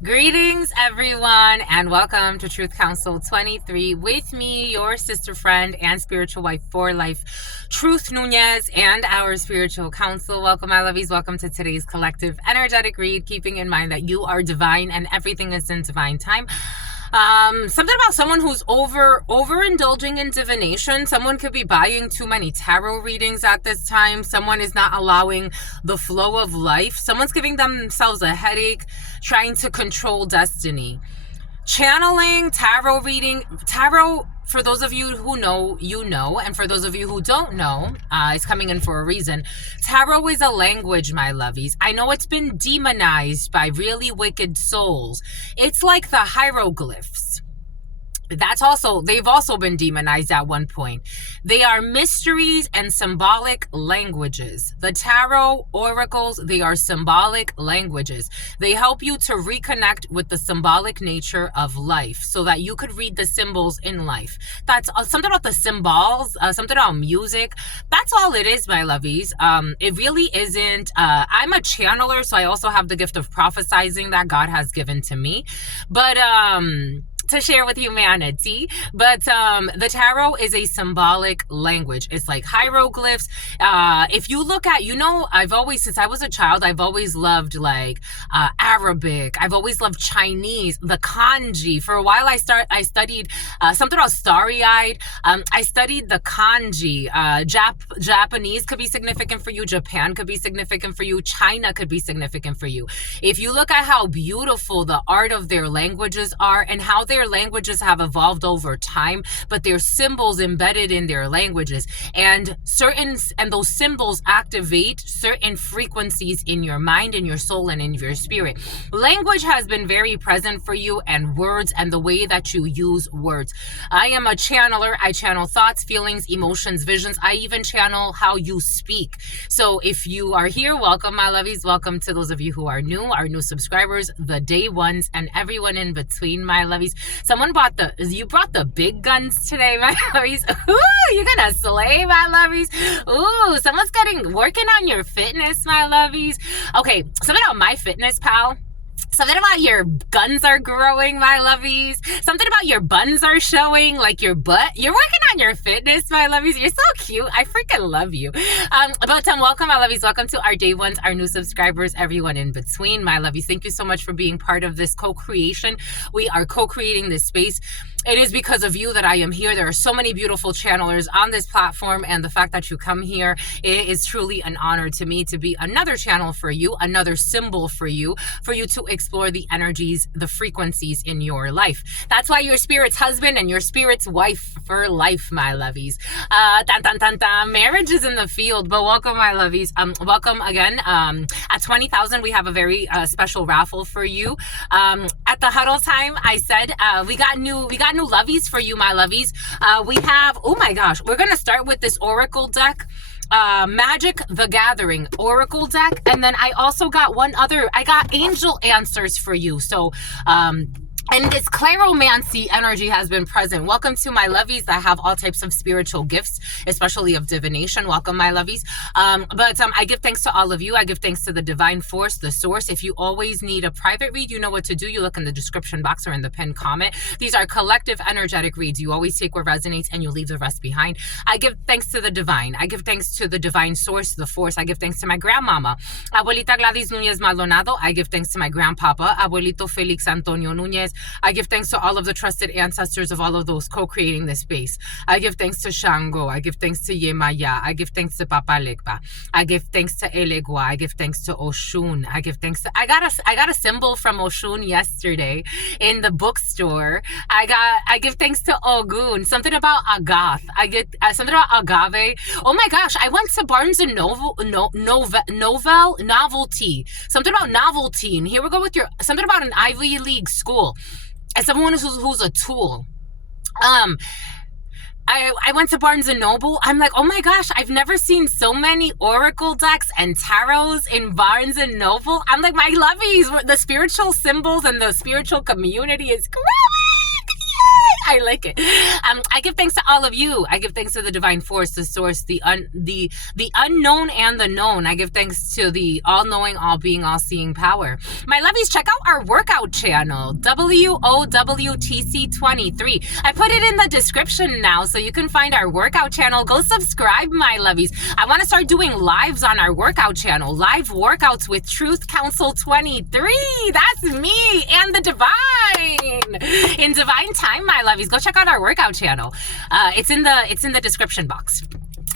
Greetings, everyone, and welcome to Truth Council 23 with me, your sister friend and spiritual wife for life, Truth Nunez, and our spiritual counsel. Welcome, my lovies. Welcome to today's collective energetic read, keeping in mind that you are divine and everything is in divine time. Something about someone who's overindulging in divination. Someone could be buying too many tarot readings at this time. Someone is not allowing the flow of life. Someone's giving themselves a headache, trying to control destiny. Channeling, tarot reading, tarot, for those of you who know, you know, and for those of you who don't know, it's coming in for a reason. Tarot is a language, my lovies. I know it's been demonized by really wicked souls. It's like the hieroglyphs. They've also been demonized at one point. They are mysteries and symbolic languages. The tarot, oracles, they are symbolic languages. They help you to reconnect with the symbolic nature of life so that you could read the symbols in life. That's something about the symbols, something about music. That's all it is, my lovies. It really isn't. I'm a channeler, so I also have the gift of prophesizing that God has given to me. But, to share with humanity. But the tarot is a symbolic language. It's like hieroglyphs. If you look at, since I was a child, I've always loved like Arabic. I've always loved Chinese, the kanji. For a while I studied something about starry-eyed. I studied the kanji. Japanese could be significant for you. Japan could be significant for you. China could be significant for you. If you look at how beautiful the art of their languages are and how their languages have evolved over time, but there's symbols embedded in their languages, and those symbols activate certain frequencies in your mind, in your soul, and in your spirit. Language has been very present for you, and words and the way that you use words. I am a channeler. I channel thoughts, feelings, emotions, visions. I even channel how you speak. So if you are here, welcome, my lovies. Welcome to those of you who are new, our new subscribers, the day ones, and everyone in between, my lovies. You brought the big guns today, my lovies. Ooh, you're gonna slay, my lovies. Ooh, someone's working on your fitness, my lovies. Okay, something about my fitness, pal. Something about your guns are growing, my lovies. Something about your buns are showing, like your butt. You're working on your fitness, my lovies. You're so cute. I freaking love you. Welcome, my lovies. Welcome to our day ones, our new subscribers, everyone in between, my lovies. Thank you so much for being part of this co-creation. We are co-creating this space. It is because of you that I am here. There are so many beautiful channelers on this platform, and the fact that you come here, it is truly an honor to me to be another channel for you, another symbol for you to explore the energies, the frequencies in your life. That's why your spirit's husband and your spirit's wife for life, my lovies. Marriage is in the field, but welcome, my lovies. Welcome again. At 20,000, we have a very special raffle for you. At the huddle time, I said we got new lovies for you, my lovies. We have, oh my gosh, we're gonna start with this oracle deck. Magic the Gathering Oracle deck, and then I also got I got angel answers for you. So and this clairomancy energy has been present. Welcome to my lovies that have all types of spiritual gifts, especially of divination. Welcome, my lovies. I give thanks to all of you. I give thanks to the divine force, the source. If you always need a private read, you know what to do. You look in the description box or in the pinned comment. These are collective energetic reads. You always take what resonates and you leave the rest behind. I give thanks to the divine. I give thanks to the divine source, the force. I give thanks to my grandmama, Abuelita Gladys Nunez Maldonado. I give thanks to my grandpapa, Abuelito Felix Antonio Nunez. I give thanks to all of the trusted ancestors of all of those co-creating this space. I give thanks to Shango. I give thanks to Yemaya. I give thanks to Papa Legba. I give thanks to Elegua. I give thanks to Oshun. I give thanks to... I got a symbol from Oshun yesterday in the bookstore. I give thanks to Ogun. Something about Agath. I get something about Agave. Oh my gosh, I went to Barnes and Novelty. Something about novelty. And here we go with something about an Ivy League school. As someone who's a tool. I went to Barnes & Noble. I'm like, oh my gosh, I've never seen so many oracle decks and tarots in Barnes & Noble. I'm like, my lovies, the spiritual symbols and the spiritual community is growing. I like it. I give thanks to all of you. I give thanks to the divine force, the source, the unknown and the known. I give thanks to the all-knowing, all-being, all-seeing power. My lovies, check out our workout channel, WOWTC23. I put it in the description now, so you can find our workout channel. Go subscribe, my lovies. I want to start doing lives on our workout channel. Live workouts with Truth Council 23. That's me and the divine. In divine time, my lovies, go check out our workout channel. It's in the description box.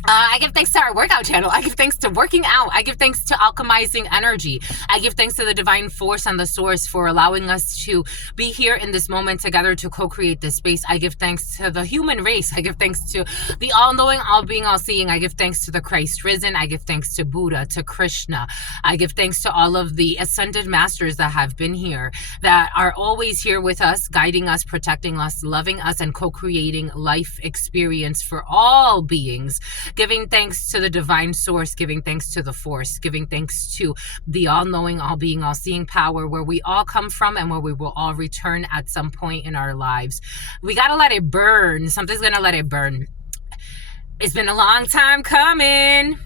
I give thanks to our workout channel. I give thanks to working out. I give thanks to alchemizing energy. I give thanks to the divine force and the source for allowing us to be here in this moment together to co-create this space. I give thanks to the human race. I give thanks to the all-knowing, all-being, all-seeing. I give thanks to the Christ risen. I give thanks to Buddha, to Krishna. I give thanks to all of the ascended masters that have been here, that are always here with us, guiding us, protecting us, loving us, and co-creating life experience for all beings. Giving thanks to the divine source, giving thanks to the force, giving thanks to the all-knowing, all-being, all-seeing power, where we all come from and where we will all return at some point in our lives. We got to let it burn. Something's going to let it burn. It's been a long time coming,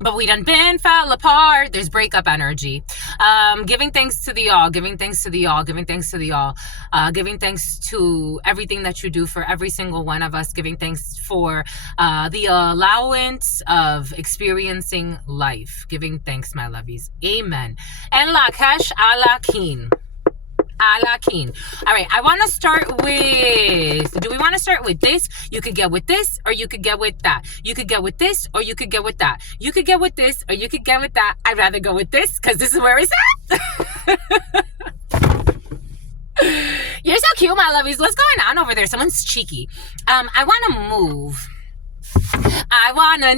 but we done fell apart. There's breakup energy. Giving thanks to the all, giving thanks to the all, giving thanks to the all, giving thanks to everything that you do for every single one of us, giving thanks for the allowance of experiencing life. Giving thanks, my lovies. Amen. En la cash a la kin. Alakin. All right, I want to start with, do we want to start with this? You could get with this, or you could get with that. You could get with this, or you could get with that. You could get with this, or you could get with that. I'd rather go with this, because this is where it's at. You're so cute, my lovies. What's going on over there? Someone's cheeky. I want to move. I wanna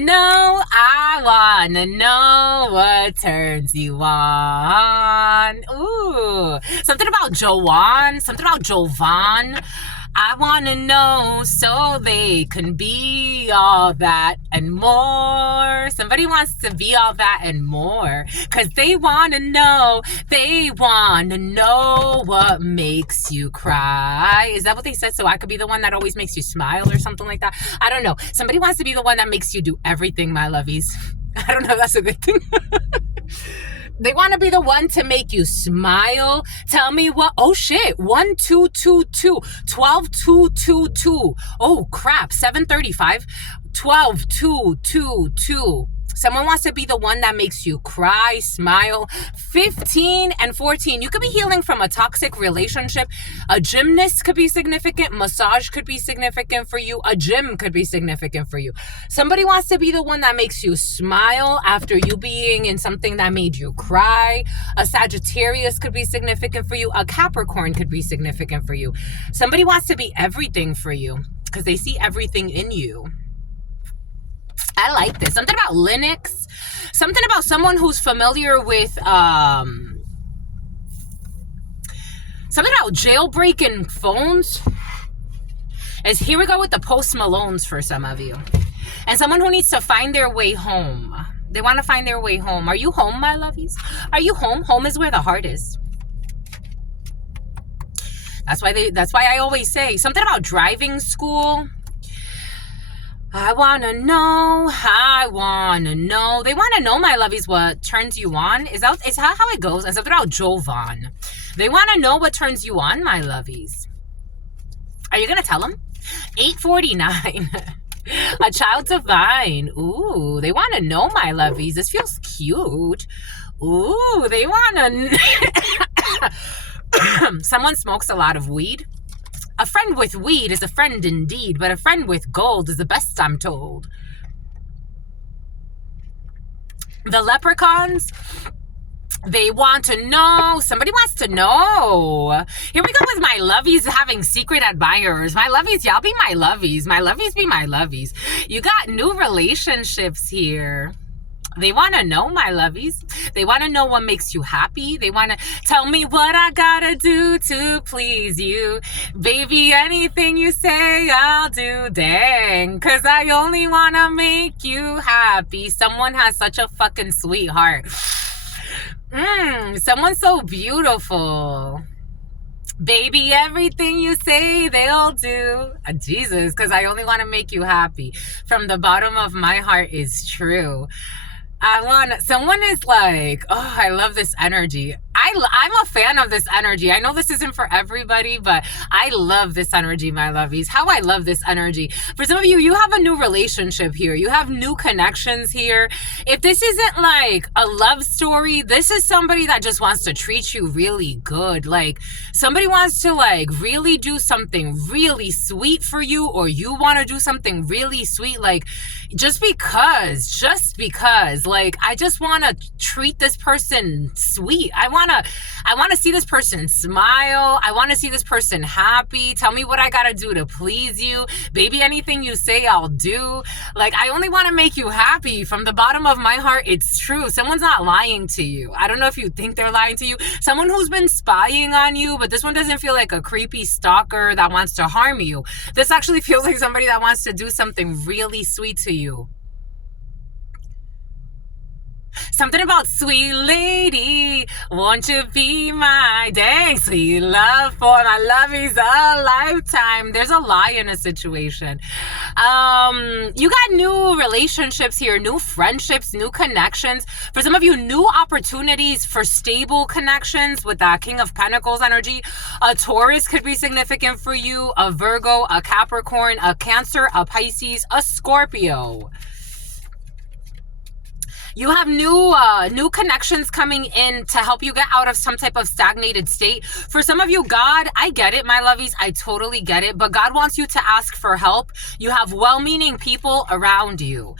know what turns you on. Ooh, something about Joanne, something about Jovan. I wanna know so they can be all that and more. Somebody wants to be all that and more, cause they wanna know what makes you cry. Is that what they said? So I could be the one that always makes you smile or something like that. I don't know. Somebody wants to be the one that makes you do everything, my lovies. I don't know if that's a good thing. They want to be the one to make you smile. Tell me what. Oh shit. 1222 12222. Oh crap. 735 12222. Someone wants to be the one that makes you cry, smile. 15 and 14. You could be healing from a toxic relationship. A gymnast could be significant. Massage could be significant for you. A gym could be significant for you. Somebody wants to be the one that makes you smile after you being in something that made you cry. A Sagittarius could be significant for you. A Capricorn could be significant for you. Somebody wants to be everything for you because they see everything in you. I like this. Something about Linux. Something about someone who's familiar with something about jailbreaking phones. As here we go with the Post Malones for some of you. And someone who needs to find their way home. They want to find their way home. Are you home, my lovies? Are you home? Home is where the heart is. That's why I always say something about driving school. I want to know. They want to know, my lovies, what turns you on. Is that how it goes? And something about Jovan. They want to know what turns you on, my lovies. Are you going to tell them? 849. A child divine. Ooh, they want to know, my lovies. This feels cute. Ooh, they want to... Someone smokes a lot of weed. A friend with weed is a friend indeed, but a friend with gold is the best, I'm told. The leprechauns, they want to know. Somebody wants to know. Here we go with my lovies having secret admirers. My lovies, y'all be my lovies. My lovies be my lovies. You got new relationships here. They want to know, my lovies. They want to know what makes you happy. They want to tell me what I gotta do to please you. Baby, anything you say, I'll do. Dang, cause I only want to make you happy. Someone has such a fucking sweet heart. Someone's so beautiful. Baby, everything you say, they'll do. Jesus, because I only want to make you happy. From the bottom of my heart is true. Someone is like, oh, I love this energy. I'm a fan of this energy. I know this isn't for everybody, but I love this energy, my lovies. How I love this energy. For some of you, you have a new relationship here. You have new connections here. If this isn't like a love story, this is somebody that just wants to treat you really good. Like somebody wants to like really do something really sweet for you, or you want to do something really sweet. Like just because, like, I just want to treat this person sweet. I want to see this person smile. I want to see this person happy. Tell me what I got to do to please you. Baby, anything you say, I'll do. Like, I only want to make you happy. From the bottom of my heart, it's true. Someone's not lying to you. I don't know if you think they're lying to you. Someone who's been spying on you, but this one doesn't feel like a creepy stalker that wants to harm you. This actually feels like somebody that wants to do something really sweet to you. Something about sweet lady, won't you be my dang sweet love for my love is a lifetime. There's a lie in a situation. You got new relationships here, new friendships, new connections. For some of you, new opportunities for stable connections with that King of Pentacles energy. A Taurus could be significant for you, a Virgo, a Capricorn, a Cancer, a Pisces, a Scorpio. You have new connections coming in to help you get out of some type of stagnated state. For some of you, God, I get it, my lovies. I totally get it. But God wants you to ask for help. You have well-meaning people around you.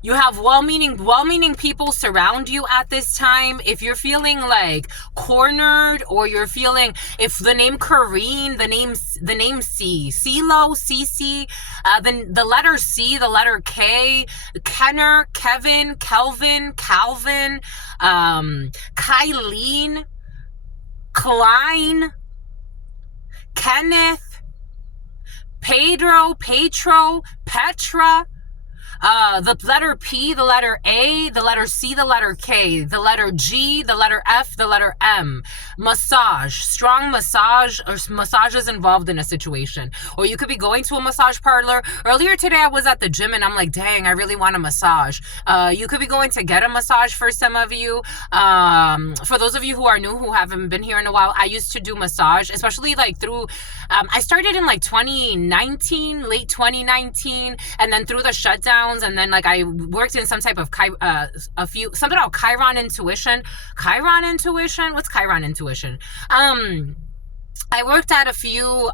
You have well-meaning people surround you at this time. If you're feeling like cornered, or you're feeling, if the name Kareen, the name C, CeeLo, CC, the letter C, the letter K, Kenner, Kevin, Kelvin, Calvin, Kylene, Klein, Kenneth, Pedro, Petro, Petra, the letter P, the letter A, the letter C, the letter K, the letter G, the letter F, the letter M. Massage, strong massage, or massages involved in a situation. Or you could be going to a massage parlor. Earlier today, I was at the gym and I'm like, dang, I really want a massage. You could be going to get a massage for some of you. For those of you who are new, who haven't been here in a while, I used to do massage, especially like through, I started in like 2019, late 2019, and then through the shutdown, and then like I worked in some type of something about Chiron intuition. What's Chiron intuition? I worked at a few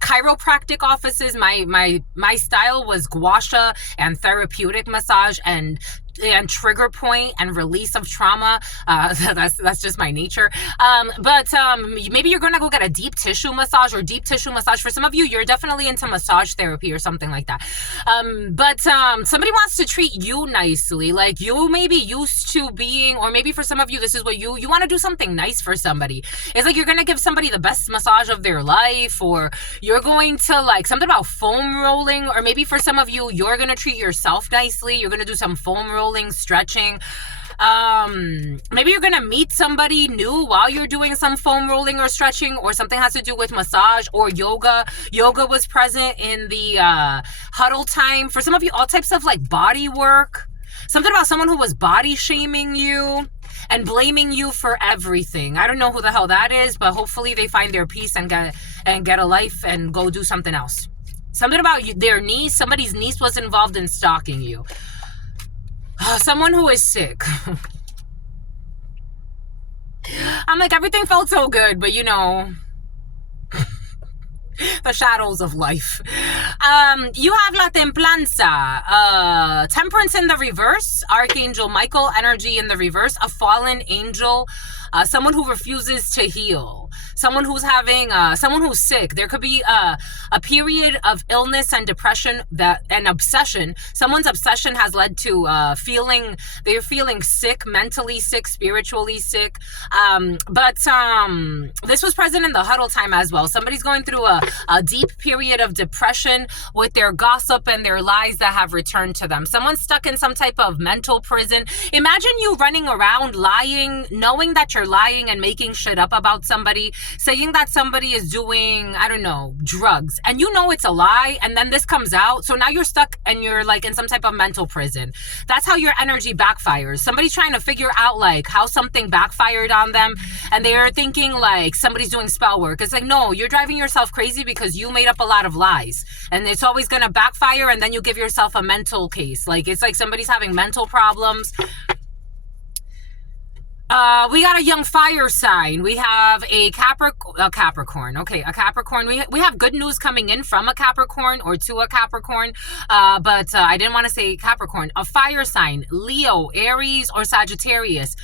chiropractic offices. My style was gua sha and therapeutic massage and trigger point and release of trauma. That's just my nature. But maybe you're gonna go get a deep tissue massage or deep tissue massage. For some of you, you're definitely into massage therapy or something like that. But somebody wants to treat you nicely. Like you may be used to being, or maybe for some of you, this is what you want to do something nice for somebody. It's like you're gonna give somebody the best massage of their life, or you're going to like something about foam rolling, or maybe for some of you, you're gonna treat yourself nicely. You're gonna do some foam rolling, stretching. Maybe you're gonna meet somebody new while you're doing some foam rolling or stretching, or something has to do with massage or yoga. Yoga was present in the huddle time. For some of you, all types of like body work. Something about someone who was body shaming you and blaming you for everything. I don't know who the hell that is, but hopefully they find their peace and get a life and go do something else. Something about their niece, somebody's niece was involved in stalking you. Someone who is sick. I'm like, everything felt so good, but you know, the shadows of life. You have La Templanza, temperance in the reverse, Archangel Michael energy in the reverse, a fallen angel, someone who refuses to heal, someone who's having, someone who's sick. There could be a period of illness and depression, an obsession. Someone's obsession has led to they're feeling sick, mentally sick, spiritually sick. But this was present in the huddle time as well. Somebody's going through a deep period of depression with their gossip and their lies that have returned to them. Someone's stuck in some type of mental prison. Imagine you running around lying, knowing that you're lying and making shit up about somebody. saying that somebody is doing, I don't know, drugs, and you know it's a lie, and then this comes out, so now you're stuck and you're like in some type of mental prison. That's how your energy backfires. Somebody's trying to figure out like how something backfired on them, and they're thinking like somebody's doing spell work. It's like, no, you're driving yourself crazy because you made up a lot of lies, and it's always going to backfire, and then you give yourself a mental case. Like, it's like somebody's having mental problems. We got a young fire sign. We have a Capricorn. Okay, a Capricorn. We have good news coming in from a Capricorn or to a Capricorn. But I didn't want to say Capricorn. A fire sign, Leo, Aries, or Sagittarius.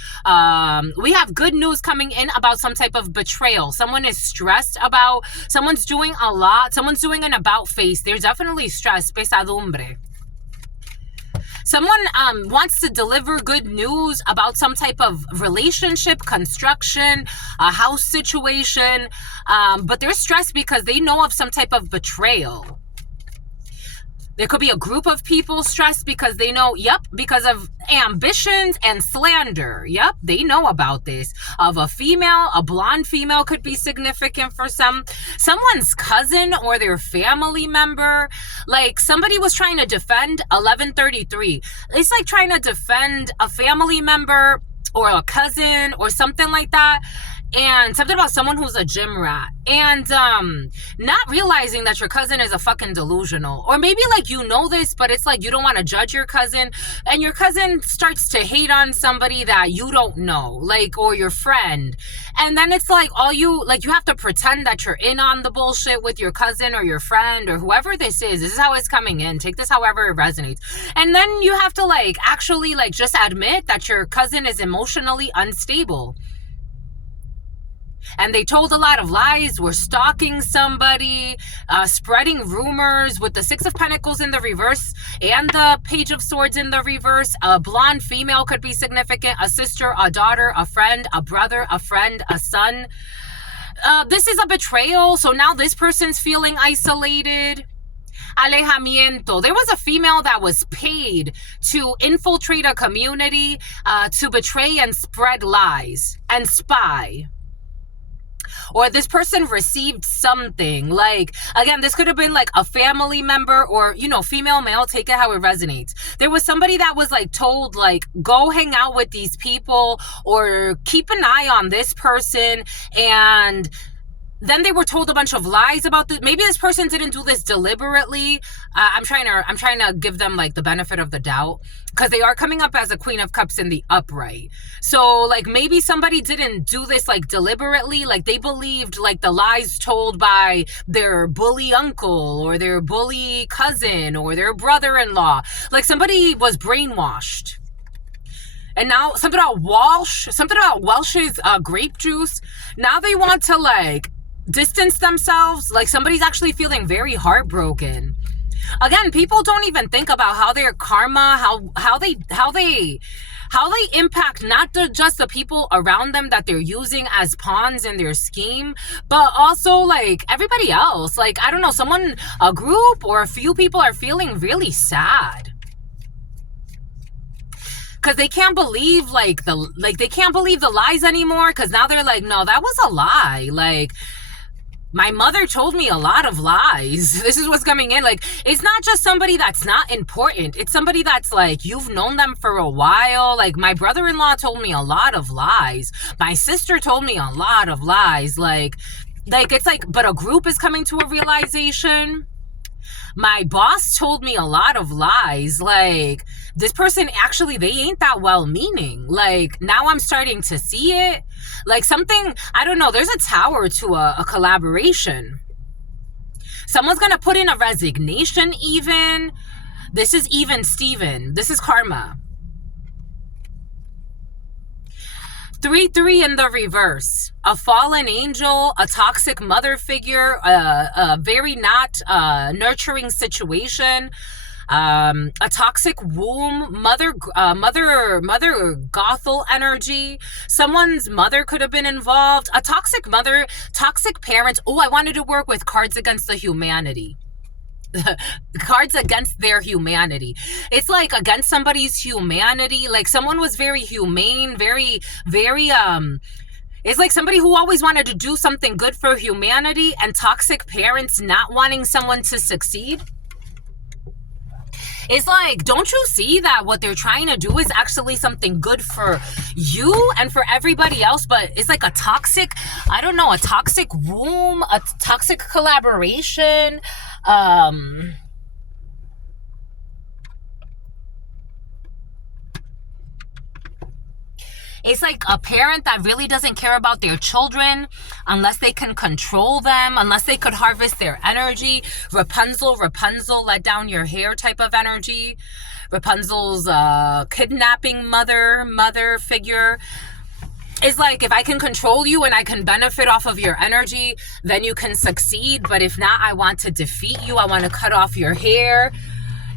We have good news coming in about some type of betrayal. Someone is stressed about, someone's doing a lot. Someone's doing an about face. They're definitely stressed. Pesadumbre. Someone wants to deliver good news about some type of relationship, construction, a house situation, but they're stressed because they know of some type of betrayal. There could be a group of people stressed because they know, because of ambitions and slander. They know about this. Of a female, a blonde female could be significant for some. Someone's cousin or their family member. Like, somebody was trying to defend 1133. It's like trying to defend a family member or a cousin or something like that. And something about someone who's a gym rat, and not realizing that your cousin is a fucking delusional. Or maybe like you know this, but it's like you don't want to judge your cousin, and your cousin starts to hate on somebody that you don't know, like, or your friend. And then it's like you have to pretend that you're in on the bullshit with your cousin or your friend or whoever this is. This is how it's coming in. Take this however it resonates. And then you have to actually just admit that your cousin is emotionally unstable. And they told a lot of lies, were stalking somebody, spreading rumors with the Six of Pentacles in the reverse and the Page of Swords in the reverse. A blonde female could be significant, a sister, a daughter, a friend, a brother, a friend, a son. This is a betrayal, so now this person's feeling isolated. Alejamiento. There was a female that was paid to infiltrate a community, to betray and spread lies and spy. Or this person received something. Like, again, this could have been like a family member or, female, male, take it how it resonates. There was somebody that was told, go hang out with these people or keep an eye on this person, and then they were told a bunch of lies about this. Maybe this person didn't do this deliberately. I'm trying to give them the benefit of the doubt, because they are coming up as a Queen of Cups in the upright. So maybe somebody didn't do this deliberately. They believed the lies told by their bully uncle or their bully cousin or their brother-in-law. Somebody was brainwashed. And now something about Welch's grape juice. Now they want to distance themselves. Somebody's actually feeling very heartbroken. Again, people don't even think about how their karma, how they impact not just the people around them that they're using as pawns in their scheme, but also everybody else. I don't know, a group or a few people are feeling really sad. Because they can't believe they can't believe the lies anymore, because now they're no, that was a lie. My mother told me a lot of lies. This is what's coming in. It's not just somebody that's not important. It's somebody that's you've known them for a while. My brother-in-law told me a lot of lies. My sister told me a lot of lies. But a group is coming to a realization. My boss told me a lot of lies. This person, actually, they ain't that well-meaning. Now I'm starting to see it. Something, I don't know, there's a tower to a collaboration. Someone's going to put in a resignation even. This is even Steven. This is karma. 3-3 in the reverse. A fallen angel, a toxic mother figure, a very not nurturing situation, a toxic womb, mother gothel energy. Someone's mother could have been involved. A toxic mother, toxic parents. Oh, I wanted to work with cards against the humanity. Cards against their humanity. It's against somebody's humanity. Someone was very humane, very It's like somebody who always wanted to do something good for humanity and toxic parents not wanting someone to succeed. It's like, don't you see that what they're trying to do is actually something good for you and for everybody else? But it's like a toxic, I don't know, a toxic womb, a toxic collaboration. It's like a parent that really doesn't care about their children unless they can control them, unless they could harvest their energy. Rapunzel, let down your hair type of energy. Rapunzel's kidnapping mother figure. It's like, if I can control you and I can benefit off of your energy, then you can succeed. But if not, I want to defeat you. I want to cut off your hair.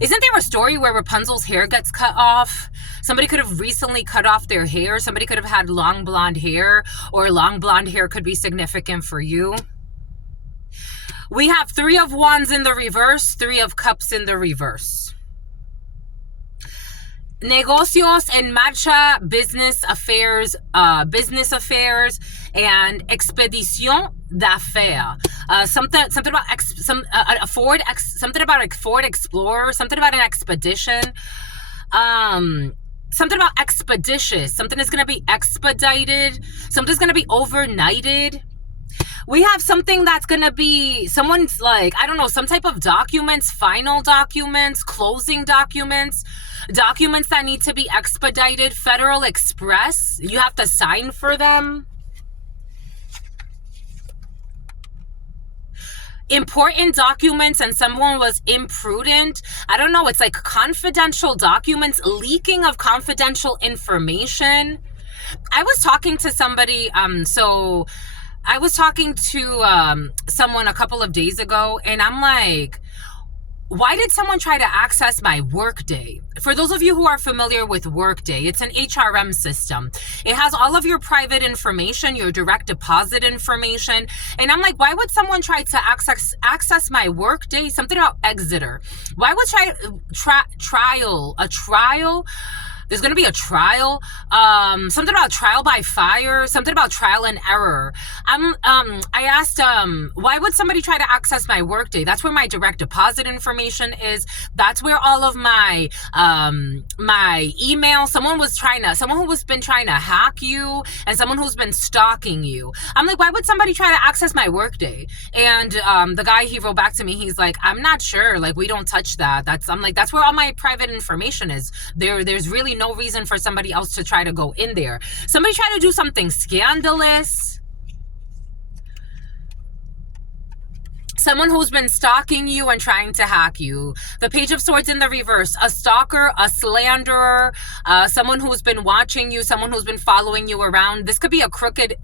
Isn't there a story where Rapunzel's hair gets cut off? Somebody could have recently cut off their hair. Somebody could have had long blonde hair, or long blonde hair could be significant for you. We have 3 of Wands in the reverse, 3 of Cups in the reverse. Negocios en marcha, business affairs, and expedición d'affaires. Something about a Ford Explorer, something about an expedition. Something about expeditious. Something is going to be expedited. Something's going to be overnighted. We have something that's going to be, someone's like, I don't know, some type of documents, final documents, closing documents, documents that need to be expedited, Federal Express. You have to sign for them. Important documents, and someone was imprudent. I don't know, it's like confidential documents, leaking of confidential information. I was talking to somebody, I was talking to someone a couple of days ago, and I'm like, why did someone try to access my Workday? For those of you who are familiar with Workday, it's an HRM system. It has all of your private information, your direct deposit information. And I'm like, why would someone try to access my Workday? Something about Exeter. Why would a trial? There's going to be a trial. Something about trial by fire. Something about trial and error. I asked, why would somebody try to access my Workday? That's where my direct deposit information is. That's where all of my my email. Someone who's been trying to hack you, and someone who's been stalking you. I'm like, why would somebody try to access my Workday? And the guy, he wrote back to me. He's like, I'm not sure. Like, we don't touch that. I'm like, that's where all my private information is. There's really no reason for somebody else to try to go in there. Somebody try to do something scandalous. Someone who's been stalking you and trying to hack you. The Page of Swords in the reverse. A stalker, a slanderer, someone who's been watching you, someone who's been following you around. This could be a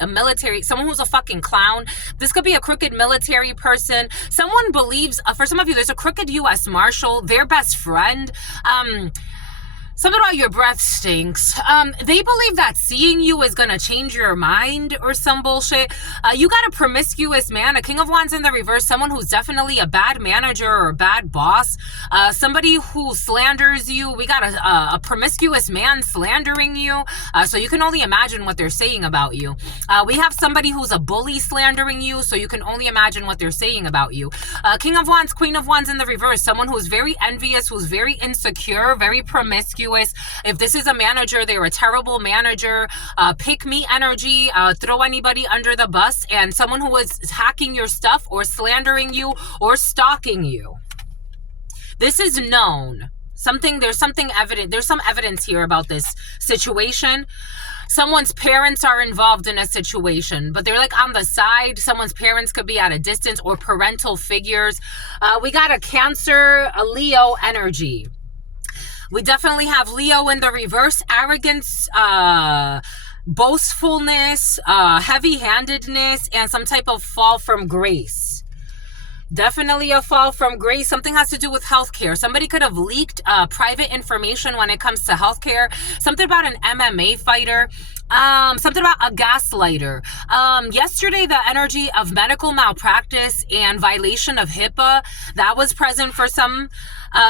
military, someone who's a fucking clown. This could be a crooked military person. Someone believes, for some of you, there's a crooked U.S. Marshal, their best friend. Something about your breath stinks. They believe that seeing you is going to change your mind or some bullshit. You got a promiscuous man, a King of Wands in the reverse, someone who's definitely a bad manager or a bad boss, somebody who slanders you. We got a promiscuous man slandering you, so you can only imagine what they're saying about you. We have somebody who's a bully slandering you, so you can only imagine what they're saying about you. King of Wands, Queen of Wands in the reverse, someone who's very envious, who's very insecure, very promiscuous. If this is a manager, they're a terrible manager. Pick me energy, throw anybody under the bus, and someone who is hacking your stuff or slandering you or stalking you. This is known. There's something evident. There's some evidence here about this situation. Someone's parents are involved in a situation, but they're like on the side. Someone's parents could be at a distance, or parental figures. We got a Cancer, a Leo energy. We definitely have Leo in the reverse. Arrogance, boastfulness, heavy-handedness, and some type of fall from grace. Definitely a fall from grace. Something has to do with healthcare. Somebody could have leaked private information when it comes to healthcare. Something about an MMA fighter. Something about a gaslighter. Yesterday, the energy of medical malpractice and violation of HIPAA, that was present for some.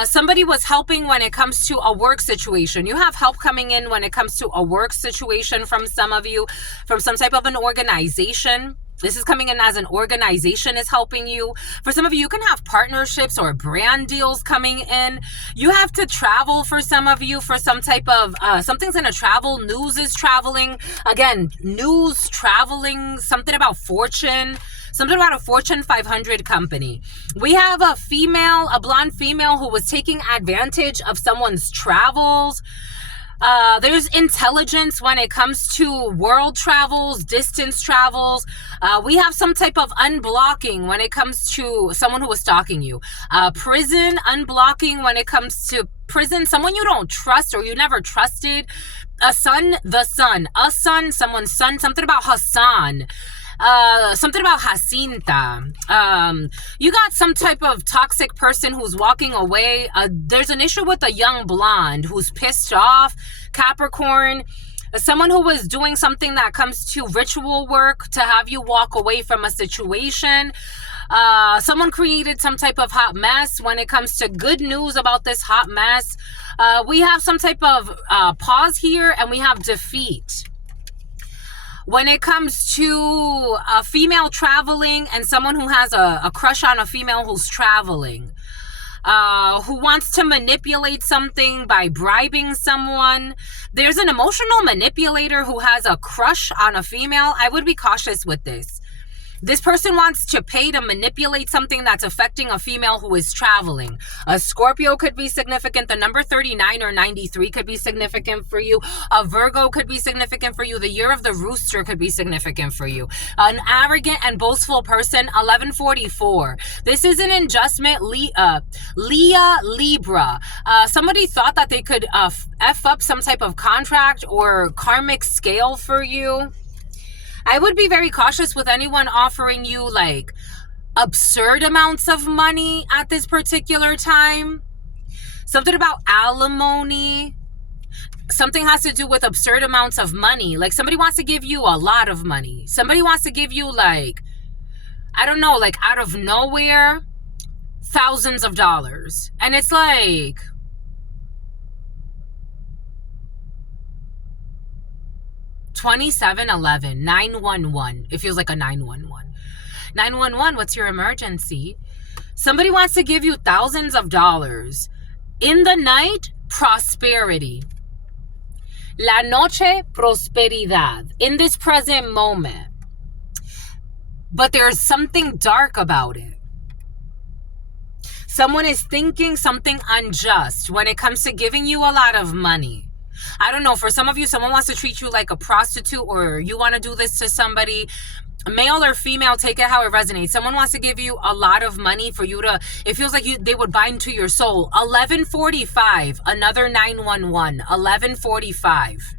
Somebody was helping when it comes to a work situation. You have help coming in when it comes to a work situation from some of you, from some type of an organization. This is coming in as an organization is helping you. For some of you, you can have partnerships or brand deals coming in. You have to travel for some of you for some type of, something's going to travel. News is traveling. Again, news, traveling, something about fortune. Something about a Fortune 500 company. We have a blonde female who was taking advantage of someone's travels. There's intelligence when it comes to world travels, distance travels. We have some type of unblocking when it comes to someone who was stalking you. Prison, unblocking when it comes to prison. Someone you don't trust or you never trusted. A son, someone's son, something about Hassan. Something about Jacinta. You got some type of toxic person who's walking away. There's an issue with a young blonde who's pissed off. Capricorn. Someone who was doing something that comes to ritual work to have you walk away from a situation. Someone created some type of hot mess. When it comes to good news about this hot mess, we have some type of pause here, and we have defeat. When it comes to a female traveling and someone who has a crush on a female who's traveling, who wants to manipulate something by bribing someone. There's an emotional manipulator who has a crush on a female. I would be cautious with this. This person wants to pay to manipulate something that's affecting a female who is traveling. A Scorpio could be significant. The number 39 or 93 could be significant for you. A Virgo could be significant for you. The year of the rooster could be significant for you. An arrogant and boastful person, 1144. This is an adjustment, Leah, Libra. Somebody thought that they could F up some type of contract or karmic scale for you. I would be very cautious with anyone offering you like absurd amounts of money at this particular time. Something about alimony. Something has to do with absurd amounts of money. Like somebody wants to give you a lot of money. Somebody wants to give you like, I don't know, like out of nowhere, thousands of dollars. And it's like, $2711, 911. It feels like a 911. 911, what's your emergency? Somebody wants to give you thousands of dollars. In the night, prosperity. La noche, prosperidad. In this present moment. But there's something dark about it. Someone is thinking something unjust when it comes to giving you a lot of money. I don't know, for some of you, someone wants to treat you like a prostitute, or you want to do this to somebody, male or female, take it how it resonates. Someone wants to give you a lot of money for you to, it feels like they would bind to your soul. 1145, another 911, 1145.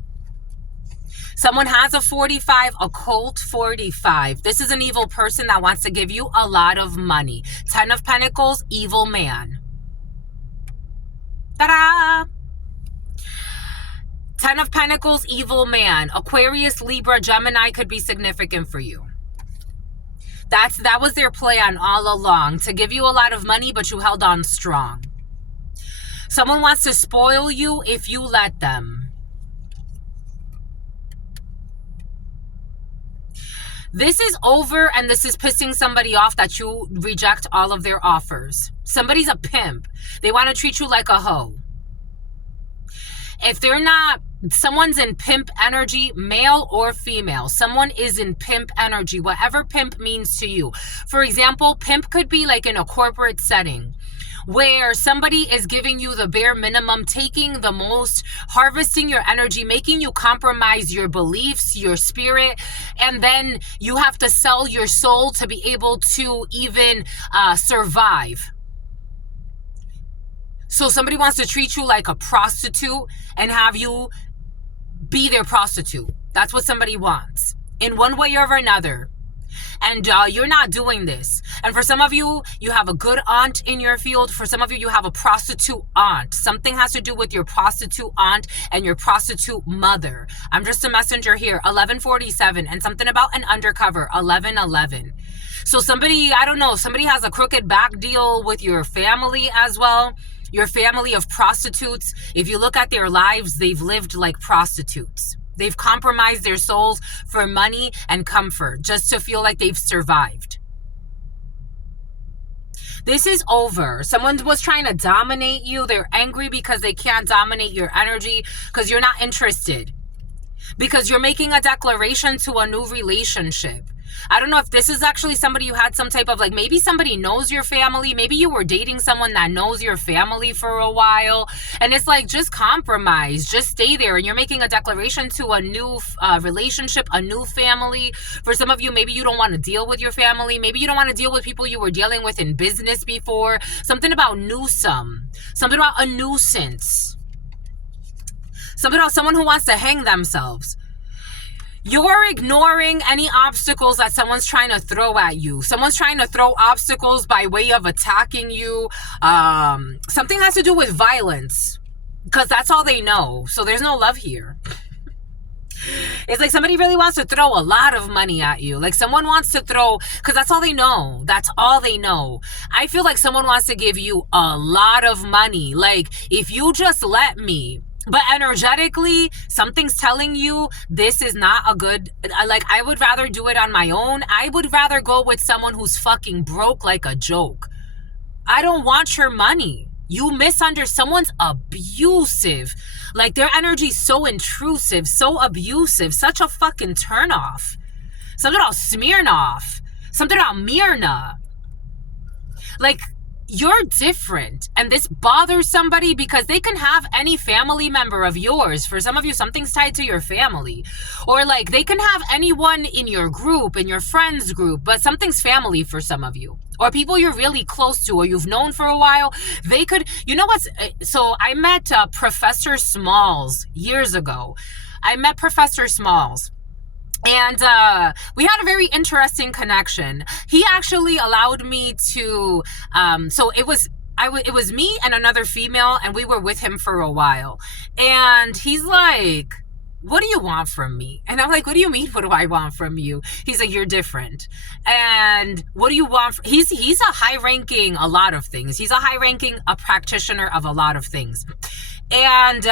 Someone has a 45, a cold 45. This is an evil person that wants to give you a lot of money. 10 of Pentacles, evil man. Ta-da! 10 of Pentacles, evil man. Aquarius, Libra, Gemini could be significant for you. That was their plan all along, to give you a lot of money, but you held on strong. Someone wants to spoil you if you let them. This is over, and this is pissing somebody off that you reject all of their offers. Somebody's a pimp. They want to treat you like a hoe. If they're not, someone's in pimp energy, male or female. Someone is in pimp energy, whatever pimp means to you. For example, pimp could be like in a corporate setting where somebody is giving you the bare minimum, taking the most, harvesting your energy, making you compromise your beliefs, your spirit, and then you have to sell your soul to be able to even survive. So somebody wants to treat you like a prostitute and have you be their prostitute. That's what somebody wants in one way or another. and you're not doing this. And for some of you, you have a good aunt in your field. For some of you, you have a prostitute aunt. Something has to do with your prostitute aunt and your prostitute mother. I'm just a messenger here. 1147, and something about an undercover. 1111. So somebody, I don't know, somebody has a crooked back deal with your family as well. Your family of prostitutes. If you look at their lives, they've lived like prostitutes. They've compromised their souls for money and comfort just to feel like they've survived. This is over. Someone was trying to dominate you. They're angry because they can't dominate your energy because you're not interested. Because you're making a declaration to a new relationship. I don't know if this is actually somebody you had some type of, like, maybe somebody knows your family. Maybe you were dating someone that knows your family for a while. And it's like, just compromise. Just stay there. And you're making a declaration to a new relationship, a new family. For some of you, maybe you don't want to deal with your family. Maybe you don't want to deal with people you were dealing with in business before. Something about newsome. Something about a nuisance. Something about someone who wants to hang themselves. You're ignoring any obstacles that someone's trying to throw at you. Someone's trying to throw obstacles by way of attacking you. Something has to do with violence, because that's all they know. So there's no love here. It's like somebody really wants to throw a lot of money at you. Like someone wants to throw, because that's all they know. That's all they know. I feel like someone wants to give you a lot of money. Like, if you just let me. But energetically, something's telling you this is not a good, like, I would rather do it on my own. I would rather go with someone who's fucking broke like a joke. I don't want your money. You misunderstand. Someone's abusive. Like, their energy's so intrusive, so abusive, such a fucking turnoff. Something about Smirnoff. Something about Myrna. Like, you're different, and this bothers somebody because they can have any family member of yours. For some of you, something's tied to your family, or like they can have anyone in your group, in your friends group, but something's family for some of you, or people you're really close to or you've known for a while. They could, you know what's, so I met Professor Smalls years ago. I met Professor Smalls. And we had a very interesting connection. He actually allowed me to, so it was me and another female, and we were with him for a while. And he's like, what do you want from me? And I'm like, what do you mean, what do I want from you? He's like, you're a high-ranking a lot of things. He's a high-ranking, a practitioner of a lot of things. And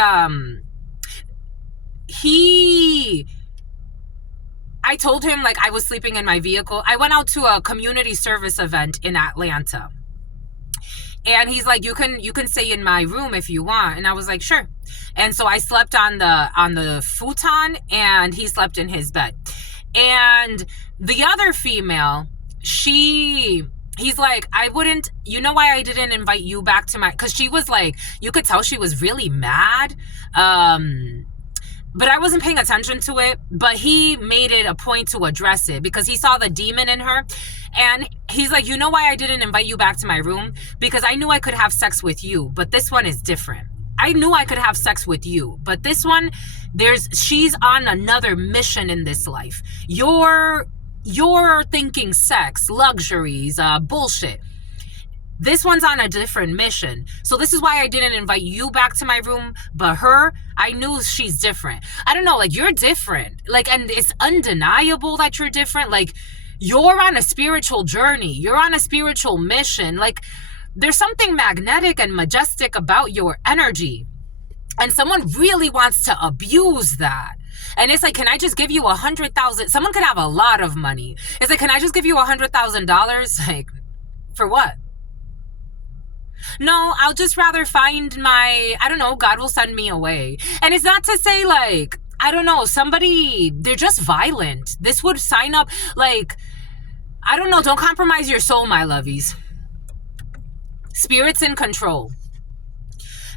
I told him, like, I was sleeping in my vehicle. I went out to a community service event in Atlanta. And he's like, you can stay in my room if you want. And I was like, sure. And so I slept on the futon, and he slept in his bed. And the other female, he's like, you know why I didn't invite you back to because she was like, you could tell she was really mad. But I wasn't paying attention to it. But he made it a point to address it because he saw the demon in her. And he's like, you know why I didn't invite you back to my room? Because I knew I could have sex with you. But this one is different. I knew I could have sex with you. But this one, she's on another mission in this life. You're thinking sex, luxuries, bullshit. This one's on a different mission. So this is why I didn't invite you back to my room. But her, I knew she's different. I don't know, like, you're different. Like, and it's undeniable that you're different. Like, you're on a spiritual journey. You're on a spiritual mission. Like, there's something magnetic and majestic about your energy. And someone really wants to abuse that. And it's like, can I just give you $100,000? Someone could have a lot of money. It's like, can I just give you $100,000? Like, for what? No, I'll just rather find I don't know, God will send me away. And it's not to say, like, I don't know, they're just violent. This would sign up, like, I don't know, don't compromise your soul, my lovies. Spirit's in control.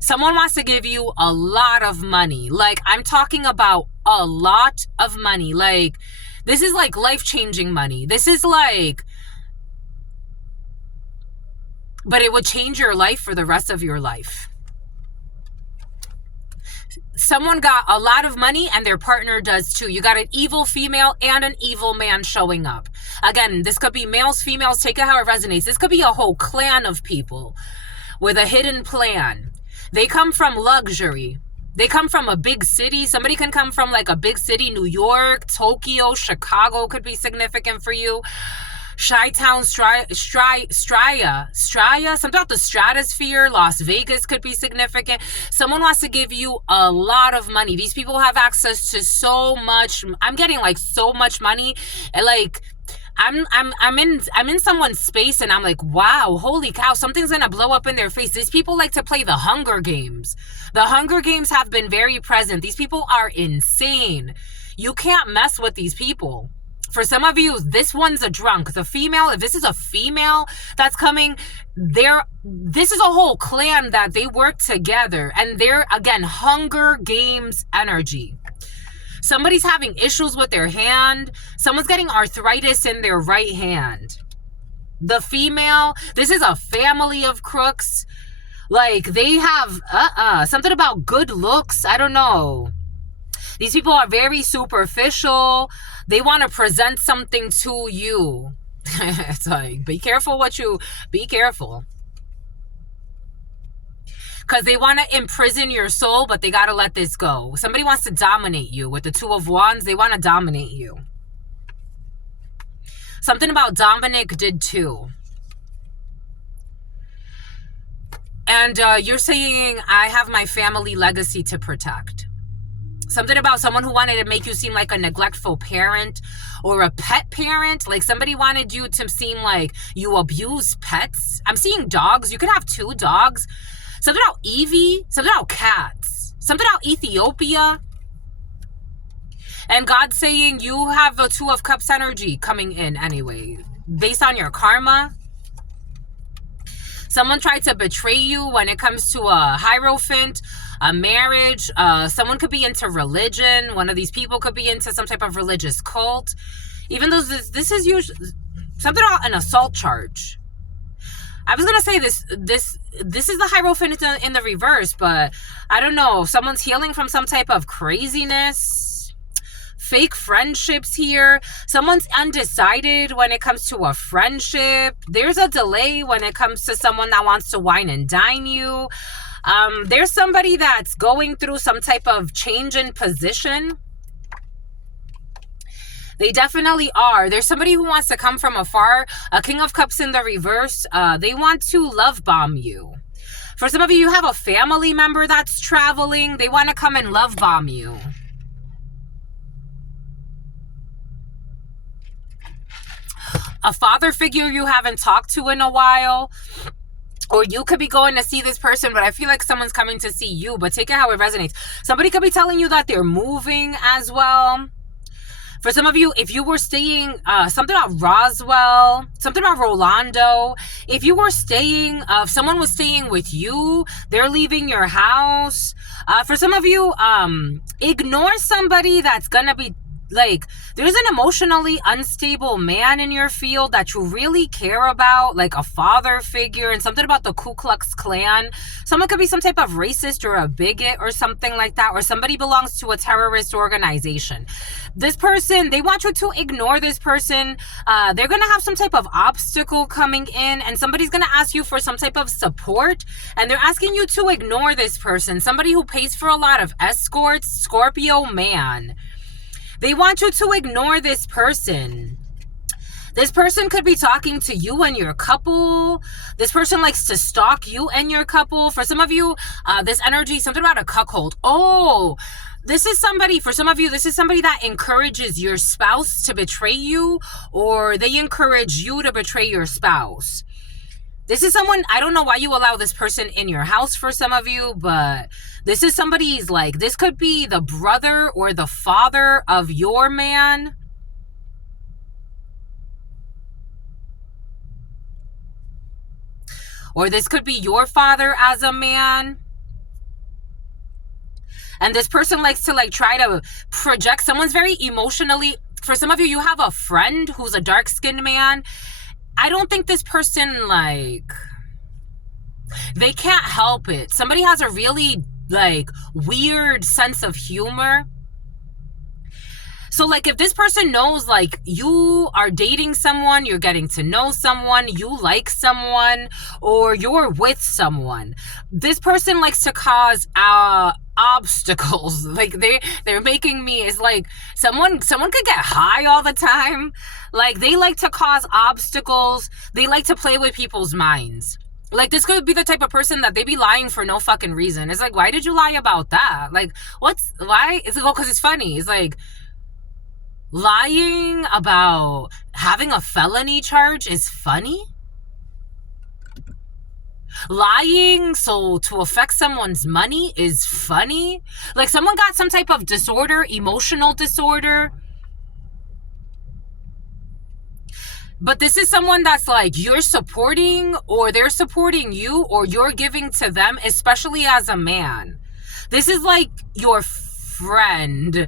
Someone wants to give you a lot of money. Like, I'm talking about a lot of money. Like, this is like life-changing money. This is like, but it would change your life for the rest of your life. someone got a lot of money and their partner does too. You got an evil female and an evil man showing up. Again, this could be males, females, take it how it resonates. This could be a whole clan of people with a hidden plan. They come from luxury. They come from a big city. Somebody can come from like a big city, New York, Tokyo, Chicago could be significant for you. Chi-Town, Straya, something about the stratosphere, Las Vegas could be significant. Someone wants to give you a lot of money. These people have access to so much. I'm getting like so much money. And like, I'm in someone's space and I'm like, wow, holy cow, something's gonna blow up in their face. These people like to play the Hunger Games. The Hunger Games have been very present. These people are insane. You can't mess with these people. For some of you, this one's a drunk. The female, if this is a female that's coming, this is a whole clan that they work together. And they're, again, Hunger Games energy. Somebody's having issues with their hand. Someone's getting arthritis in their right hand. The female, this is a family of crooks. Like, they have, something about good looks. I don't know. These people are very superficial. They want to present something to you. It's like, be careful. Because they want to imprison your soul, but they got to let this go. Somebody wants to dominate you. With the Two of Wands, they want to dominate you. Something about Dominic did too. And you're saying, I have my family legacy to protect. Something about someone who wanted to make you seem like a neglectful parent or a pet parent. Like somebody wanted you to seem like you abuse pets. I'm seeing dogs. You could have 2 dogs. Something about Evie. Something about cats. Something about Ethiopia. And God's saying you have the 2 of Cups energy coming in anyway. Based on your karma. Someone tried to betray you when it comes to a Hierophant, a marriage. Someone could be into religion. One of these people could be into some type of religious cult. Even though this is usually something about an assault charge. I was gonna say this is the Hierophant in the reverse, but I don't know. Someone's healing from some type of craziness. Fake friendships here. Someone's undecided when it comes to a friendship. There's a delay when it comes to someone that wants to wine and dine you. There's somebody that's going through some type of change in position. They definitely are. There's somebody who wants to come from afar. A King of Cups in the reverse. They want to love bomb you. For some of you, you have a family member that's traveling. They want to come and love bomb you. A father figure you haven't talked to in a while. Or you could be going to see this person, but I feel like someone's coming to see you. But take it how it resonates. Somebody could be telling you that they're moving as well. For some of you, if you were staying, something about Roswell, something about Rolando. If you were staying, if someone was staying with you, they're leaving your house. For some of you, ignore somebody that's gonna be like, there's an emotionally unstable man in your field that you really care about, like a father figure, and something about the Ku Klux Klan. Someone could be some type of racist or a bigot or something like that, or somebody belongs to a terrorist organization. This person, they want you to ignore this person. They're going to have some type of obstacle coming in, and somebody's going to ask you for some type of support, and they're asking you to ignore this person. Somebody who pays for a lot of escorts, Scorpio man. They want you to ignore this person. This person could be talking to you and your couple. This person likes to stalk you and your couple. For some of you, this energy, something about a cuckold. Oh, this is somebody, for some of you, this is somebody that encourages your spouse to betray you, or they encourage you to betray your spouse. This is someone, I don't know why you allow this person in your house for some of you, but this is somebody's like, this could be the brother or the father of your man. Or this could be your father as a man. And this person likes to like try to project. Someone's very emotionally, for some of you, you have a friend who's a dark-skinned man. I don't think this person, like, they can't help it. Somebody has a really like weird sense of humor. So like if this person knows like you are dating someone, you're getting to know someone, you like someone, or you're with someone, this person likes to cause obstacles. Like they're making me, it's like someone could get high all the time. Like they like to cause obstacles. They like to play with people's minds. Like this could be the type of person that they be lying for no fucking reason. It's like, why did you lie about that? Like why? It's like, oh, because it's funny. It's like, lying about having a felony charge is funny? Lying so to affect someone's money is funny? Like someone got some type of disorder, emotional disorder. But this is someone that's like you're supporting, or they're supporting you, or you're giving to them, especially as a man. This is like your friend.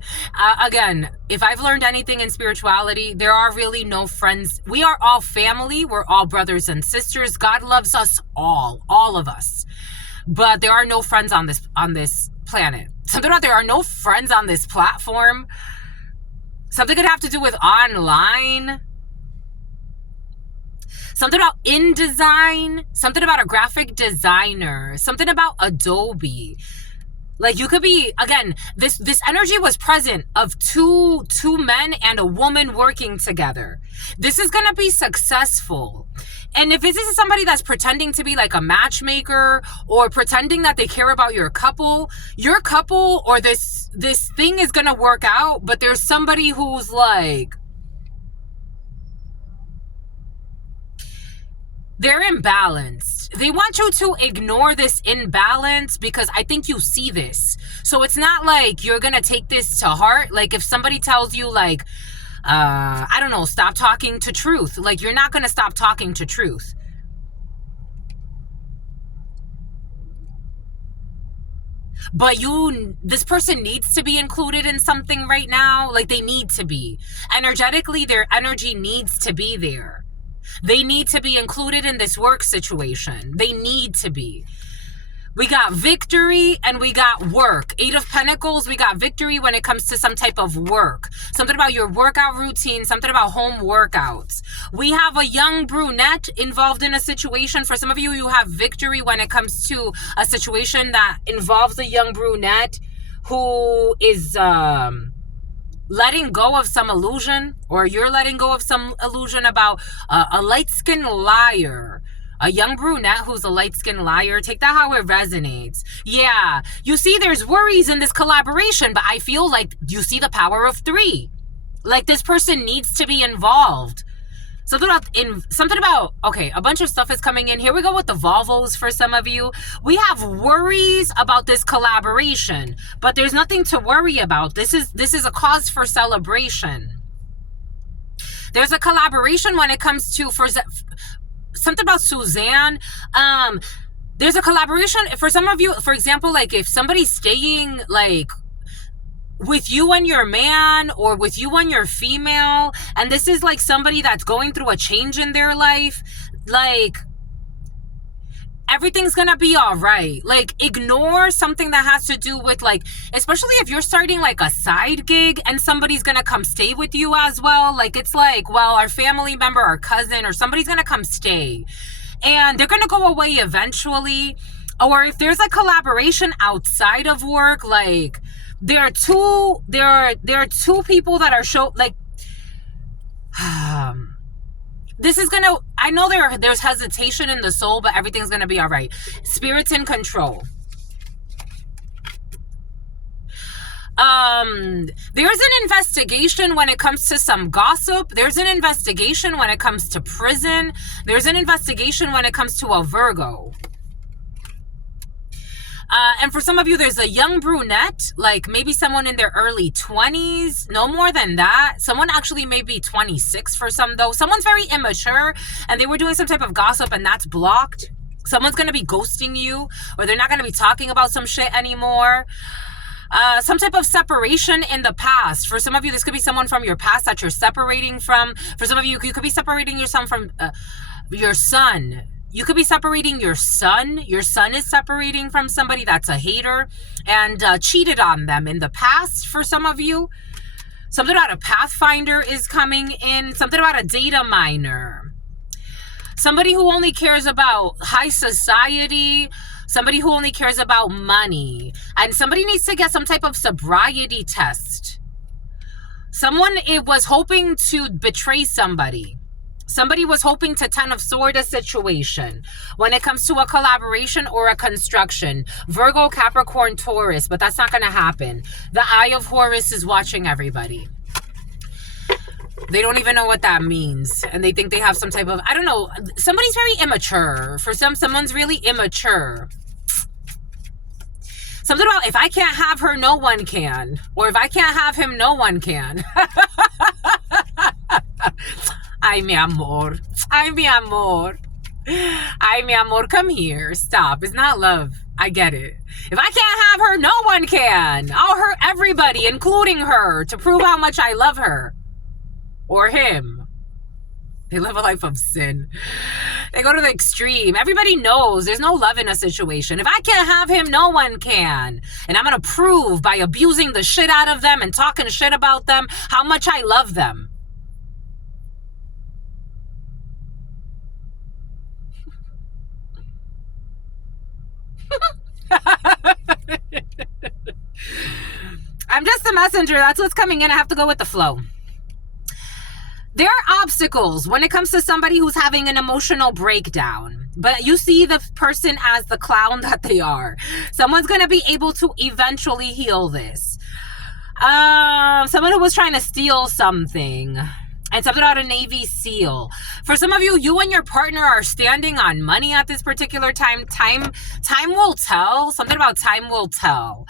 Again, if I've learned anything in spirituality, there are really no friends. We are all family. We're all brothers and sisters. God loves us all of us. But there are no friends on this planet. Something about there are no friends on this platform. Something could have to do with online. Something about InDesign. Something about a graphic designer. Something about Adobe. Like you could be, again, this energy was present of two men and a woman working together. This is going to be successful. And if this is somebody that's pretending to be like a matchmaker or pretending that they care about your couple or this thing is going to work out, but there's somebody who's like, they're imbalanced. They want you to ignore this imbalance because I think you see this. So it's not like you're going to take this to heart. Like if somebody tells you like, I don't know, stop talking to truth. Like you're not going to stop talking to truth. But this person needs to be included in something right now. Like they need to be. Energetically, their energy needs to be there. They need to be included in this work situation. They need to be. We got victory and we got work. 8 of Pentacles, we got victory when it comes to some type of work. Something about your workout routine, something about home workouts. We have a young brunette involved in a situation. For some of you, you have victory when it comes to a situation that involves a young brunette who is letting go of some illusion, or you're letting go of some illusion about a light-skinned liar. A young brunette who's a light-skinned liar. Take that how it resonates. Yeah, you see there's worries in this collaboration, but I feel like you see the power of 3. Like this person needs to be involved. Something about, okay, a bunch of stuff is coming in. Here we go with the Volvos for some of you. We have worries about this collaboration, but there's nothing to worry about. This is a cause for celebration. There's a collaboration when it comes to, for something about Suzanne. There's a collaboration for some of you. For example, like if somebody's staying like with you and your man, or with you and your female, and this is like somebody that's going through a change in their life, like everything's gonna be all right. Like ignore something that has to do with like, especially if you're starting like a side gig and somebody's gonna come stay with you as well. Like it's like, well, our family member, our cousin, or somebody's gonna come stay and they're gonna go away eventually. Or if there's a collaboration outside of work, like there are two people that are this is gonna, I know there's hesitation in the soul, but everything's gonna be all right. Spirit's in control. There's an investigation when it comes to some gossip. There's an investigation when it comes to prison. There's an investigation when it comes to a Virgo. And for some of you, there's a young brunette, like maybe someone in their early 20s, no more than that. Someone actually may be 26 for some, though. Someone's very immature and they were doing some type of gossip and that's blocked. Someone's going to be ghosting you, or they're not going to be talking about some shit anymore. Some type of separation in the past. For some of you, this could be someone from your past that you're separating from. For some of you, you could be separating your son from your son. You could be separating your son. Your son is separating from somebody that's a hater and cheated on them in the past for some of you. Something about a pathfinder is coming in. Something about a data miner. Somebody who only cares about high society. Somebody who only cares about money. And somebody needs to get some type of sobriety test. Someone was hoping to betray somebody. Somebody was hoping to Ten of Swords a situation when it comes to a collaboration or a construction. Virgo, Capricorn, Taurus, but that's not going to happen. The Eye of Horus is watching everybody. They don't even know what that means. And they think they have some type of, I don't know, somebody's very immature. For someone's really immature. Something about, if I can't have her, no one can. Or if I can't have him, no one can. Ay, mi amor. Ay, mi amor. Ay, mi amor, come here. Stop. It's not love. I get it. If I can't have her, no one can. I'll hurt everybody, including her, to prove how much I love her. Or him. They live a life of sin. They go to the extreme. Everybody knows there's no love in a situation. If I can't have him, no one can. And I'm going to prove by abusing the shit out of them and talking shit about them how much I love them. I'm just a messenger. That's what's coming in. I have to go with the flow. There are obstacles when it comes to somebody who's having an emotional breakdown, but you see the person as the clown that they are. Someone's going to be able to eventually heal this. Someone who was trying to steal something. And something about a Navy SEAL. For some of you, you and your partner are standing on money at this particular time. Time will tell. Something about time will tell.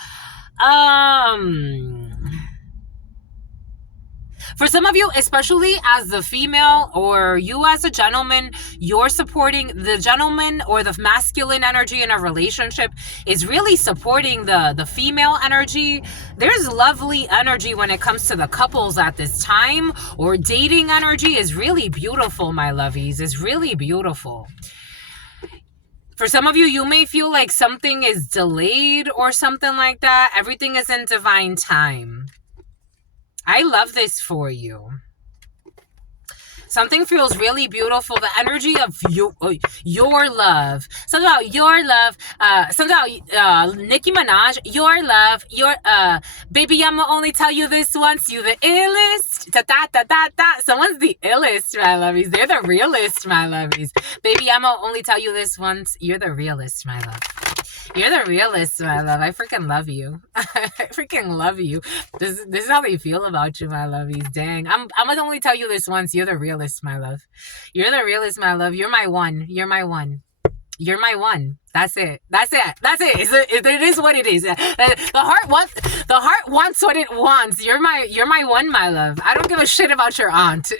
For some of you, especially as the female or you as a gentleman, you're supporting the gentleman or the masculine energy in a relationship is really supporting the female energy. There's lovely energy when it comes to the couples at this time, or dating energy is really beautiful, my lovies. It's really beautiful. For some of you, you may feel like something is delayed or something like that. Everything is in divine time. I love this for you. Something feels really beautiful. The energy of your love. Something about your love. Something about Nicki Minaj. Your love. Your baby, I'ma only tell you this once. You the illest. Da da da da da. Someone's the illest, my lovies. They're the realest, my lovies. Baby, I'ma only tell you this once. You're the realest, my love. You're the realist, my love. I freaking love you. I freaking love you. This is how they feel about you, my lovies. Dang. I'm gonna only tell you this once. You're the realist, my love. You're the realist, my love. You're my one. You're my one. You're my one. That's it. That's it. That's it. It is what it is. The heart wants what it wants. You're my one, my love. I don't give a shit about your aunt. So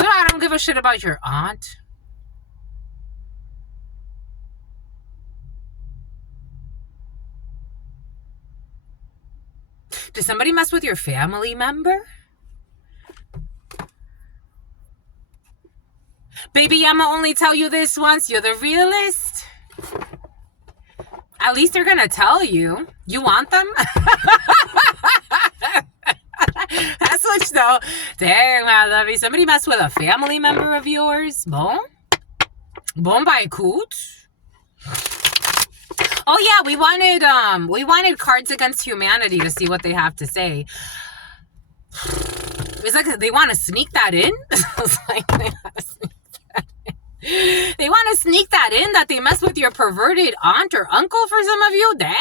no, I don't give a shit about your aunt. Did somebody mess with your family member? Baby, I'ma only tell you this once. You're the realist. At least they're gonna tell you. You want them? That's what though. Dang, my lovey. Somebody messed with a family member of yours? Bon? Bon by écoute? Oh yeah, we wanted Cards Against Humanity to see what they have to say. It's like they want to sneak that in. It's like they want to sneak that in, that they mess with your perverted aunt or uncle for some of you. Dang.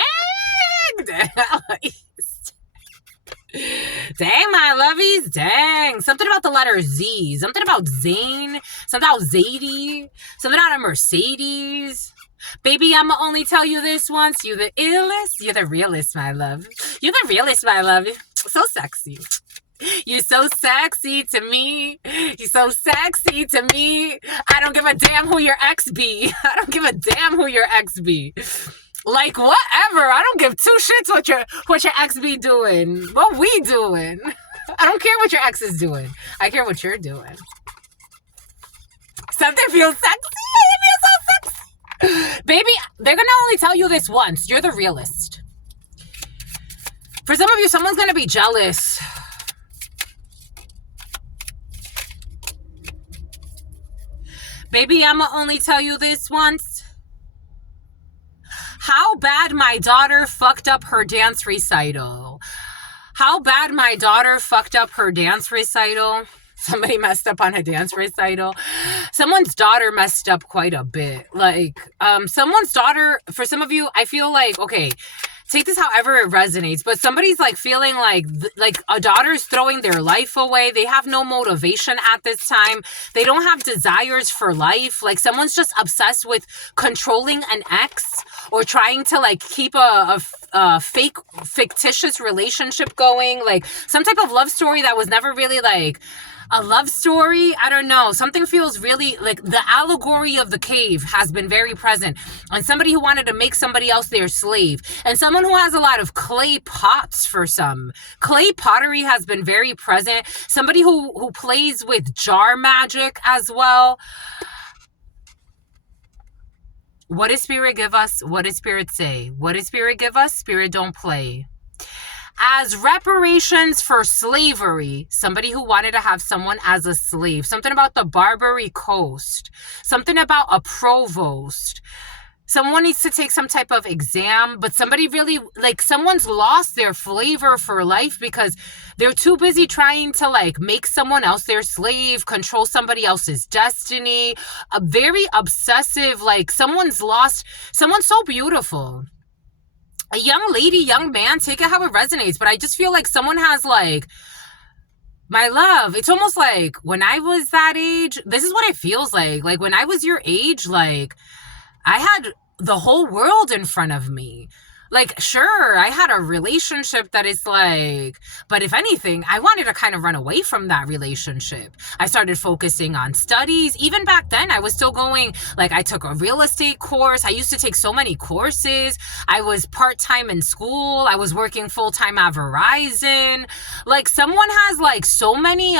Dang, my lovies. Dang. Something about the letter Z. Something about Zane. Something about Zadie. Something about a Mercedes. Baby, I'ma only tell you this once. You the illest. You're the realest, my love. You're the realest, my love. So sexy. You're so sexy to me. You're so sexy to me. I don't give a damn who your ex be. I don't give a damn who your ex be. Like, whatever. I don't give two shits what your ex be doing. What we doing. I don't care what your ex is doing. I care what you're doing. So Something feels sexy. It feels so sexy. Baby, they're going to only tell you this once. You're the realist. For some of you, someone's going to be jealous. Baby, I'm going to only tell you this once. How bad my daughter fucked up her dance recital. How bad my daughter fucked up her dance recital. Somebody messed up on a dance recital. Someone's daughter messed up quite a bit. Like, someone's daughter, for some of you, I feel like, okay, take this however it resonates, but somebody's like feeling like a daughter's throwing their life away. They have no motivation at this time. They don't have desires for life. Like, someone's just obsessed with controlling an ex or trying to like keep a fictitious relationship going. Like some type of love story that was never really like a love story. I don't know. Something feels really like the allegory of the cave has been very present. And somebody who wanted to make somebody else their slave. And someone who has a lot of clay pots for some. Clay pottery has been very present. Somebody who plays with jar magic as well. What does Spirit give us? What does Spirit say? What does Spirit give us? Spirit don't play. As reparations for slavery, somebody who wanted to have someone as a slave, something about the Barbary Coast, something about a provost, someone needs to take some type of exam, but somebody really, like someone's lost their flavor for life because they're too busy trying to like make someone else their slave, control somebody else's destiny, a very obsessive, like someone's so beautiful. A young lady, young man, take it how it resonates. But I just feel like someone has like, my love, it's almost like when I was that age, this is what it feels like. Like when I was your age, like I had the whole world in front of me. Like, sure, I had a relationship that is like, but if anything, I wanted to kind of run away from that relationship. I started focusing on studies. Even back then, I was still going, like, I took a real estate course. I used to take so many courses. I was part-time in school. I was working full-time at Verizon. Like, someone has, like, so many,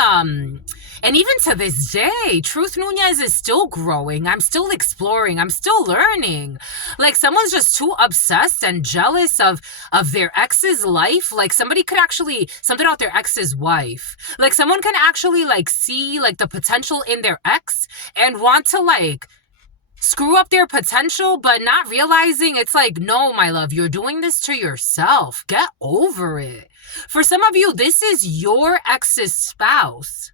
and even to this day, Truth Nunez is still growing. I'm still exploring. I'm still learning. Like, someone's just too obsessed and jealous of their ex's life. Like, somebody could actually, something about their ex's wife. Like, someone can actually, like, see, like, the potential in their ex and want to, like, screw up their potential, but not realizing it's like, no, my love, you're doing this to yourself. Get over it. For some of you, this is your ex's spouse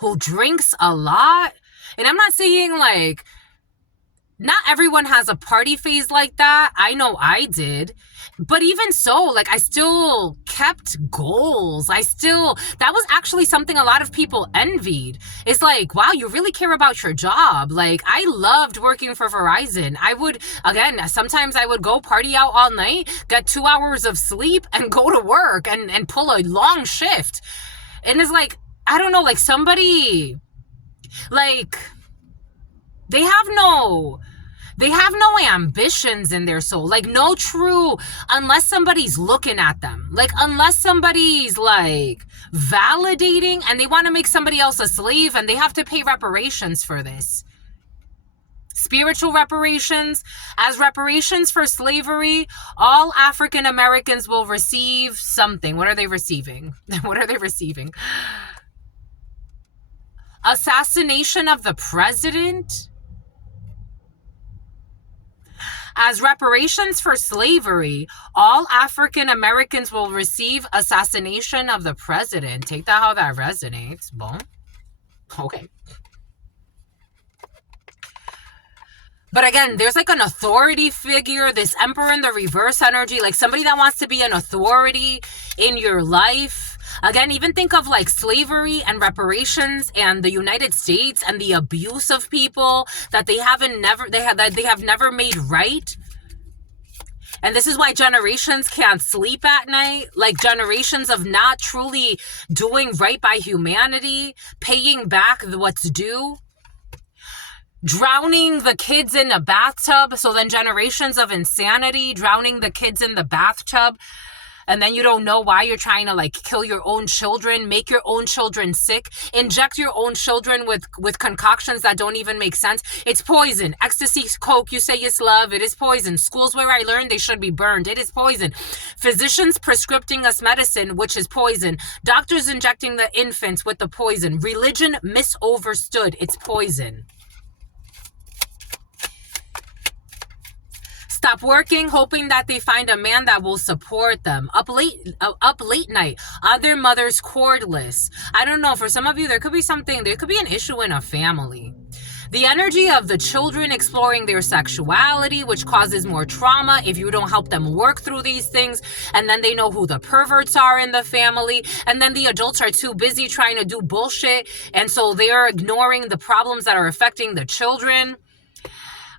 who drinks a lot. And I'm not saying like, not everyone has a party phase like that. I know I did. But even so, like I still kept goals. That was actually something a lot of people envied. It's like, wow, you really care about your job. Like I loved working for Verizon. Sometimes I would go party out all night, get 2 hours of sleep and go to work and pull a long shift. And it's like, I don't know, like somebody, like, they have no ambitions in their soul. Like, no true, unless somebody's looking at them. Like, unless somebody's, like, validating and they want to make somebody else a slave and they have to pay reparations for this. Spiritual reparations. As reparations for slavery, all African Americans will receive something. What are they receiving? What are they receiving? Assassination of the president. As reparations for slavery, all African Americans will receive assassination of the president. Take that how that resonates. Boom. Okay. But again, there's like an authority figure, this emperor in the reverse energy, like somebody that wants to be an authority in your life. Again, even think of like slavery and reparations and the United States and the abuse of people that they have never made right. And this is why generations can't sleep at night. Like generations of not truly doing right by humanity, paying back what's due. Drowning the kids in a bathtub. So then generations of insanity, drowning the kids in the bathtub. and then you don't know why you're trying to like kill your own children, make your own children sick, inject your own children with concoctions that don't even make sense. It's poison. Ecstasy, coke, you say it's love, it is poison. Schools where I learned, they should be burned. It is poison. Physicians prescribing us medicine, which is poison. Doctors injecting the infants with the poison. Religion misunderstood. It's poison. Stop working, hoping that they find a man that will support them. Up late night. Other mothers cordless. I don't know. For some of you, there could be something. There could be an issue in a family. The energy of the children exploring their sexuality, which causes more trauma if you don't help them work through these things. And then they know who the perverts are in the family. And then the adults are too busy trying to do bullshit. And so they're ignoring the problems that are affecting the children.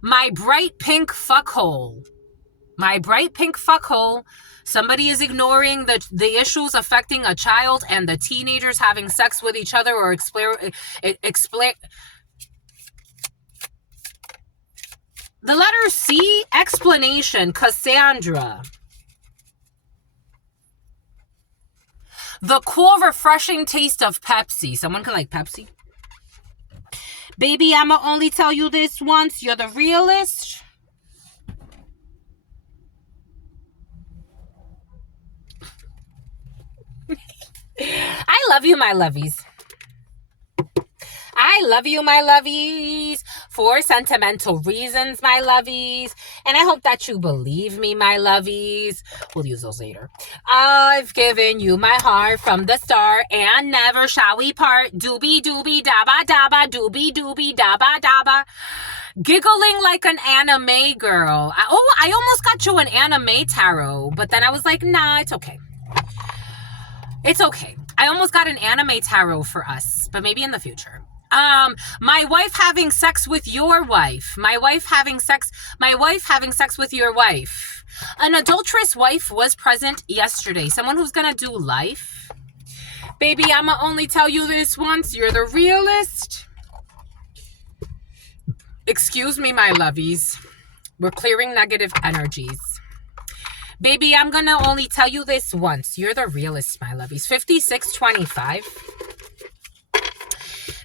My bright pink fuckhole. My bright pink fuckhole. Somebody is ignoring the issues affecting a child and the teenagers having sex with each other or explain. The letter C, explanation, Cassandra. The cool, refreshing taste of Pepsi. Someone can like Pepsi? Baby, I'ma only tell you this once. You're the realist. I love you, my lovies. I love you, my lovies, for sentimental reasons, my lovies. And I hope that you believe me, my lovies. We'll use those later. I've given you my heart from the start, and never shall we part. Doobie doobie dabba dabba, doobie doobie dabba dabba. Giggling like an anime girl. I almost got you an anime tarot, but then I was like, nah, it's okay. It's okay. I almost got an anime tarot for us, but maybe in the future. My wife having sex with your wife. My wife having sex with your wife. An adulterous wife was present yesterday. Someone who's gonna do life. Baby, I'ma only tell you this once. You're the realist. Excuse me, my lovies. We're clearing negative energies. Baby, I'm gonna only tell you this once. You're the realist, my lovies. 5625.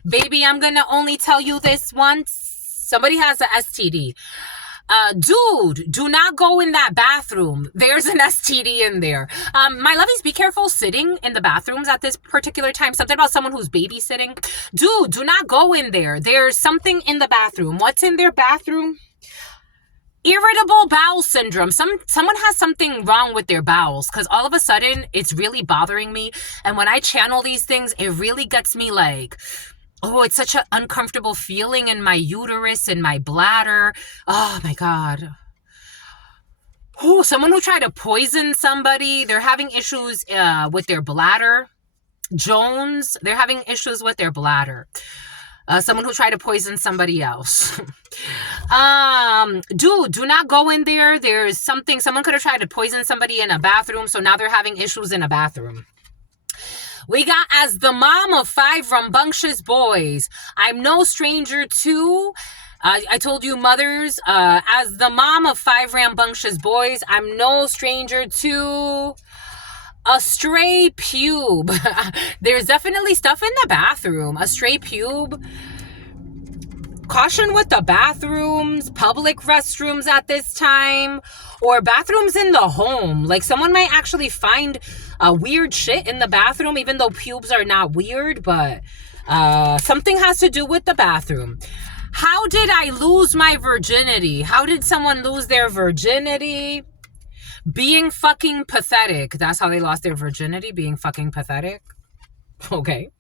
Baby, I'm gonna only tell you this once. Somebody has an STD. Dude, do not go in that bathroom. There's an STD in there. My lovies, be careful sitting in the bathrooms at this particular time. Something about someone who's babysitting. Dude, do not go in there. There's something in the bathroom. What's in their bathroom? Irritable bowel syndrome. Someone has something wrong with their bowels, because all of a sudden it's really bothering me. And when I channel these things, it really gets me like, oh, it's such an uncomfortable feeling in my uterus and my bladder. Oh my God. Oh, someone who tried to poison somebody. They're having issues with their bladder. Jones, they're having issues with their bladder. Someone who tried to poison somebody else. Dude, do not go in there. There's something, someone could have tried to poison somebody in a bathroom, so now they're having issues in a bathroom. We got, as the mom of 5 rambunctious boys, I'm no stranger to, I told you mothers, as the mom of 5 rambunctious boys, I'm no stranger to a stray pube. There's definitely stuff in the bathroom. A stray pube. Caution with the bathrooms, public restrooms at this time, or bathrooms in the home. Like, someone might actually find weird shit in the bathroom, even though pubes are not weird, but something has to do with the bathroom. How did I lose my virginity? How did someone lose their virginity? Being fucking pathetic. That's how they lost their virginity, being fucking pathetic. Okay.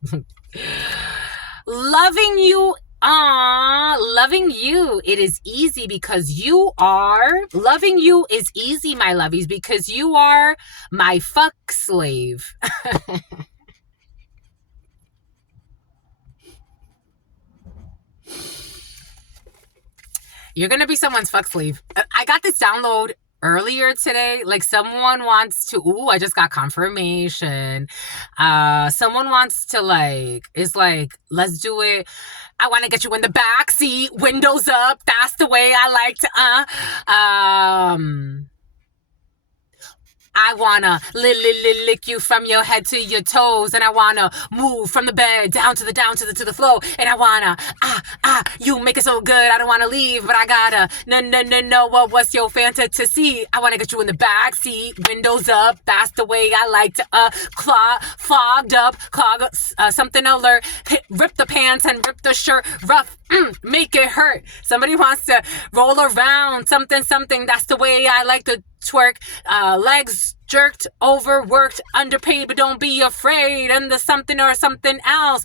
Loving you. Loving you. It is easy because you are. Loving you is easy, my lovies, because you are my fuck slave. You're gonna be someone's fuck slave. I got this download earlier today. Like, someone wants to, I just got confirmation. Someone wants to, like, it's like, let's do it. I want to get you in the back seat, windows up. That's the way I like to, I wanna lick you from your head to your toes, and I wanna move from the bed down to the floor, and I wanna you make it so good, I don't wanna leave, but I gotta no. What's your fantasy? I wanna get you in the back seat, windows up. That's the way I like to fogged up, something alert, rip the pants and rip the shirt, rough, make it hurt. Somebody wants to roll around, something. That's the way I like to twerk. Legs jerked, overworked, underpaid, but don't be afraid. And the something or something else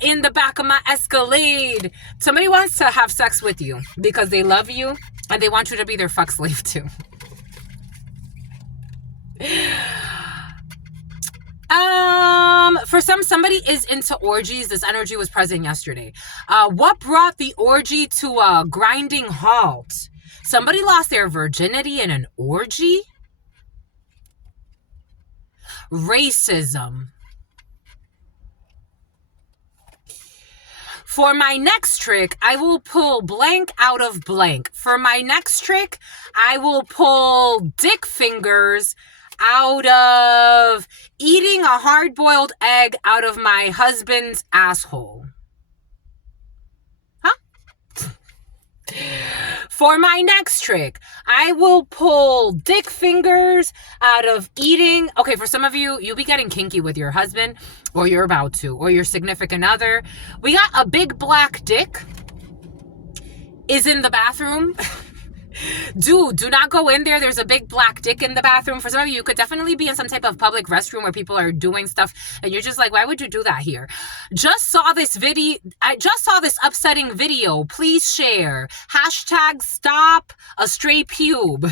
in the back of my Escalade. Somebody wants to have sex with you because they love you and they want you to be their fuck slave too. For somebody is into orgies. This energy was present yesterday. What brought the orgy to a grinding halt? Somebody lost their virginity in an orgy? Racism. For my next trick, I will pull blank out of blank. For my next trick, I will pull dick fingers out of eating a hard-boiled egg out of my husband's asshole. Huh? For my next trick, I will pull dick fingers out of eating. Okay, for some of you, you'll be getting kinky with your husband, or you're about to, or your significant other. We got a big black dick is in the bathroom. Dude, do not go in there. There's a big black dick in the bathroom. For some of you, you could definitely be in some type of public restroom where people are doing stuff and you're just like, why would you do that here? Just saw this video. I just saw this upsetting video. Please share. Hashtag stop a stray pube.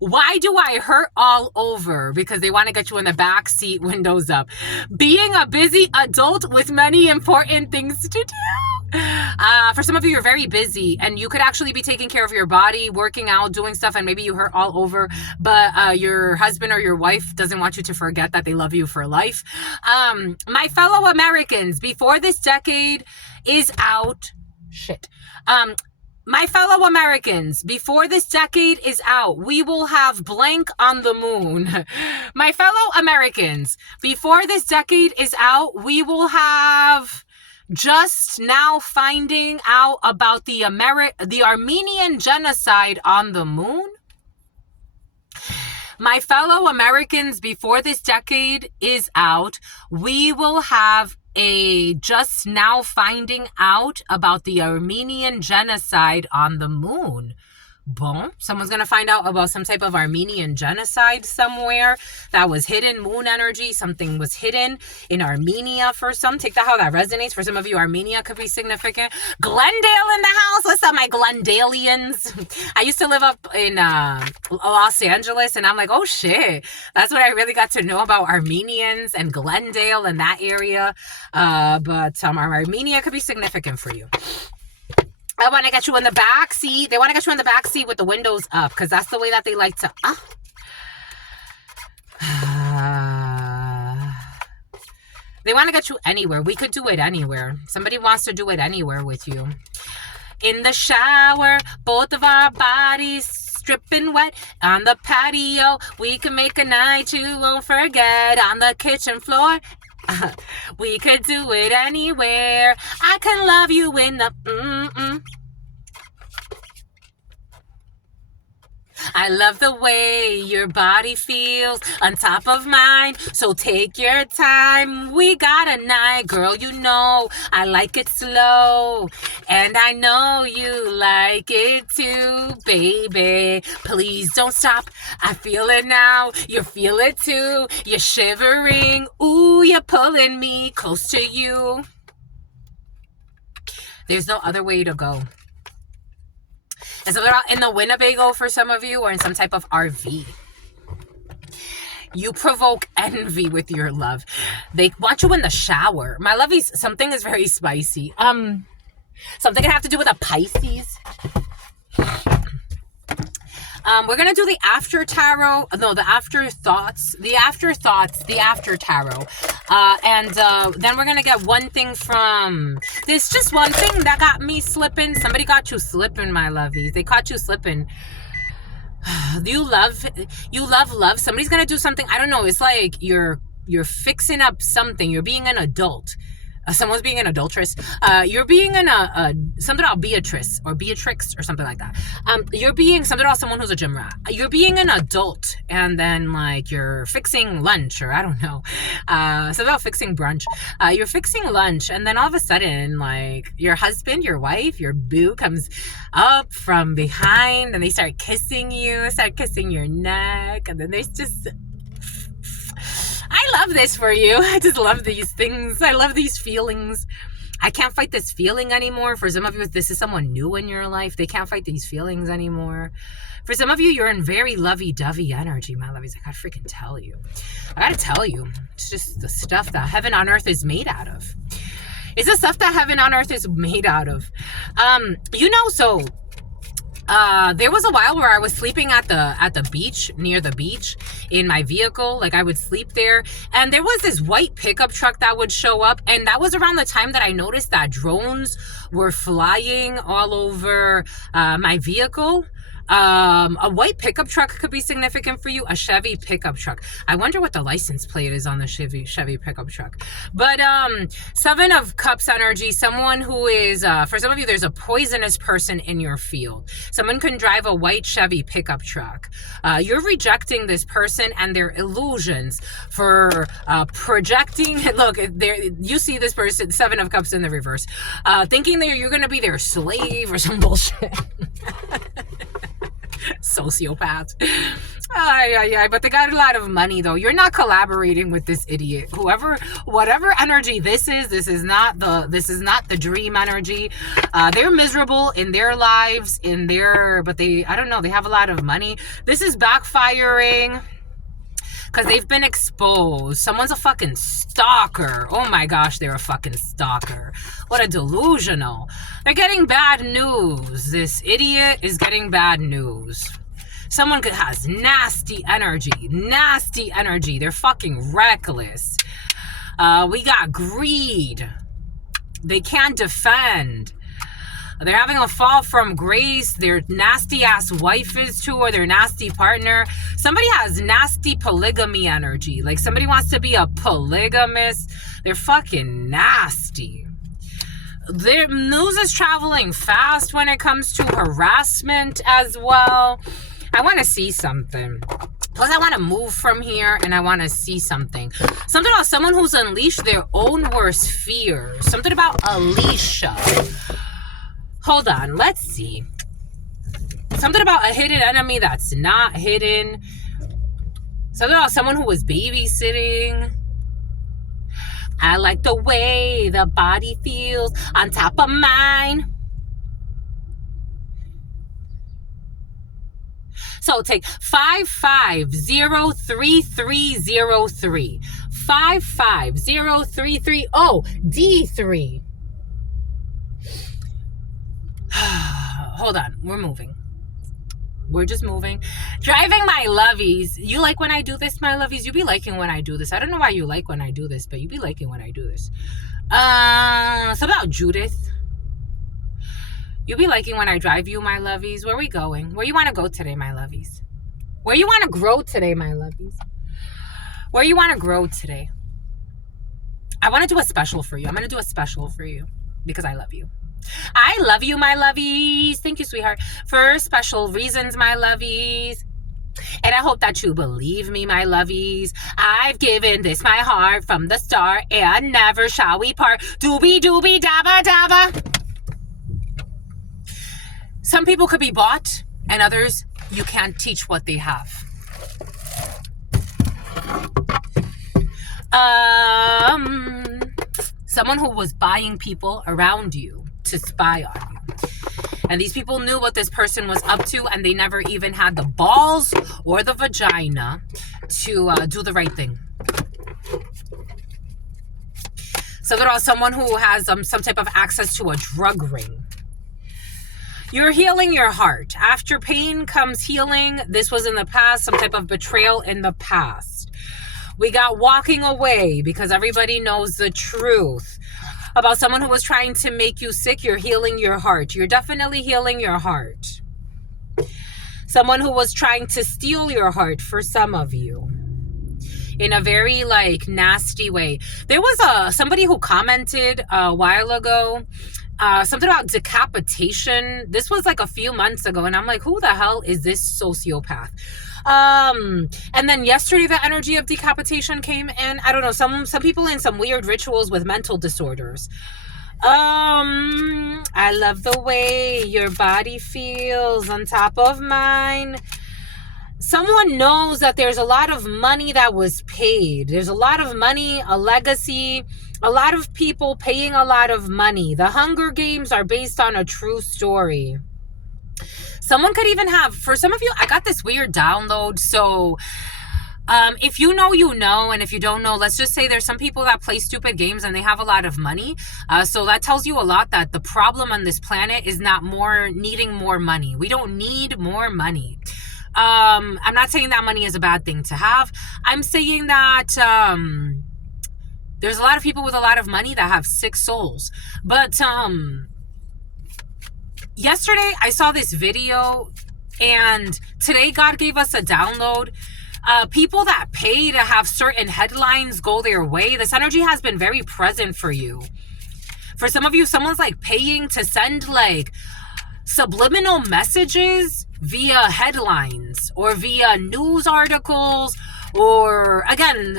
Why do I hurt all over? Because they want to get you in the back seat, windows up. Being a busy adult with many important things to do. For some of you, you're very busy and you could actually be taking care of your body, working out, doing stuff, and maybe you hurt all over, but your husband or your wife doesn't want you to forget that they love you for life. My fellow Americans, before this decade is out, my fellow Americans, before this decade is out, we will have blank on the moon. My fellow Americans, before this decade is out, we will have just now finding out about the Armenian genocide on the moon. My fellow Americans, before this decade is out, we will have a just now finding out about the Armenian genocide on the moon. Boom. Someone's going to find out about some type of Armenian genocide somewhere that was hidden. Moon energy. Something was hidden in Armenia for some. Take that how that resonates. For some of you, Armenia could be significant. Glendale in the house. What's up, my Glendalians? I used to live up in Los Angeles, and I'm like, oh shit. That's what I really got to know about Armenians and Glendale and that area. But Armenia could be significant for you. I want to get you in the back seat. They want to get you in the back seat with the windows up because that's the way that they like to. They want to get you anywhere. We could do it anywhere. Somebody wants to do it anywhere with you. In the shower, both of our bodies stripping wet on the patio. We can make a night you won't forget on the kitchen floor. We could do it anywhere. I can love you in the I love the way your body feels on top of mine. So take your time. We got a night, girl, you know I like it slow. And I know you like it too, baby. Please don't stop. I feel it now. You feel it too. You're shivering. Ooh, you're pulling me close to you. There's no other way to go. It's about in the Winnebago for some of you, or in some type of RV. You provoke envy with your love. They want you in the shower. My lovies, something is very spicy. Something can have to do with a Pisces. We're going to do the after tarot. No, the afterthoughts. The after tarot. And then we're going to get one thing from... There's just one thing that got me slipping. Somebody got you slipping, my lovies. They caught you slipping. love. Somebody's gonna do something. I don't know. It's like you're fixing up something. You're being an adult. Someone's being an adulteress. You're being something about Beatrice or Beatrix or something like that. You're being something about someone who's a gym rat. You're being an adult, and then like you're fixing lunch, or I don't know, something about fixing brunch. You're fixing lunch, and then all of a sudden, like your husband, your wife, your boo comes up from behind, and they start kissing you, start kissing your neck, and then there's just. I love this for you. I just love these things. I love these feelings. I can't fight this feeling anymore. For some of you, if this is someone new in your life, they can't fight these feelings anymore. For some of you, you're in very lovey-dovey energy, my lovies. I gotta freaking tell you. I gotta tell you. It's just the stuff that heaven on earth is made out of. It's the stuff that heaven on earth is made out of. There was a while where I was sleeping at the beach, near the beach, in my vehicle. Like I would sleep there, and there was this white pickup truck that would show up, and that was around the time that I noticed that drones were flying all over my vehicle. A white pickup truck could be significant for you. A Chevy pickup truck. I wonder what the license plate is on the Chevy pickup truck. But Seven of Cups energy. Someone who is, for some of you, there's a poisonous person in your field. Someone can drive a white Chevy pickup truck. You're rejecting this person and their illusions for projecting. Look, you see this person, Seven of Cups in the reverse, thinking that you're going to be their slave or some bullshit. Sociopath. But they got a lot of money though. You're not collaborating with this idiot. Whatever energy this is not the dream energy. They're miserable in their lives, but I don't know, they have a lot of money. This is backfiring because they've been exposed. Someone's a fucking stalker. Oh my gosh, they're a fucking stalker. What a delusional. They're getting bad news. This idiot is getting bad news. Someone has nasty energy. Nasty energy. They're fucking reckless. We got greed. They can't defend. They're having a fall from grace. Their nasty ass wife is too, or their nasty partner. Somebody has nasty polygamy energy. Like somebody wants to be a polygamist. They're fucking nasty. Their news is traveling fast when it comes to harassment as well. I want to see something. Plus, I want to move from here and I want to see something. Something about someone who's unleashed their own worst fears. Something about Alicia. Hold on, let's see. Something about a hidden enemy that's not hidden. Something about someone who was babysitting. I like the way the body feels on top of mine. So take 55033303. 550330 D3. Hold on, we're moving. We're just moving. Driving my lovies. You like when I do this, my lovies? You be liking when I do this. I don't know why you like when I do this, but you be liking when I do this. So about Judith. You be liking when I drive you, my lovies. Where are we going? Where you want to go today, my lovies? Where you want to grow today, my lovies? Where you want to grow today? I want to do a special for you. I'm going to do a special for you because I love you. I love you, my lovies. Thank you, sweetheart, for special reasons, my lovies. And I hope that you believe me, my lovies. I've given this my heart from the start, and never shall we part. Doobie doobie dabba dabba. Some people could be bought, and others you can't teach what they have. Someone who was buying people around you to spy on you. And these people knew what this person was up to, and they never even had the balls or the vagina to do the right thing. So there are someone who has some type of access to a drug ring. You're healing your heart. After pain comes healing. This was in the past, some type of betrayal in the past. We got walking away because everybody knows the truth about someone who was trying to make you sick. You're healing your heart. You're definitely healing your heart. someone who was trying to steal your heart for some of you in a very like nasty way. There was somebody who commented a while ago something about decapitation. This was like a few months ago, and I'm like, who the hell is this sociopath? And then yesterday the energy of decapitation came, and I don't know, some people in some weird rituals with mental disorders. I love the way your body feels on top of mine. Someone knows that there's a lot of money that was paid. There's a lot of money, a legacy, a lot of people paying a lot of money. The Hunger Games are based on a true story. Someone could even have, for some of you, I got this weird download. So if you know, you know, and if you don't know, let's just say there's some people that play stupid games and they have a lot of money. So that tells you a lot that the problem on this planet is not needing more money. We don't need more money. I'm not saying that money is a bad thing to have. I'm saying that there's a lot of people with a lot of money that have sick souls. But yesterday I saw this video, and today God gave us a download. People that pay to have certain headlines go their way, this energy has been very present for you. For some of you, someone's like paying to send like subliminal messages via headlines or via news articles, or again,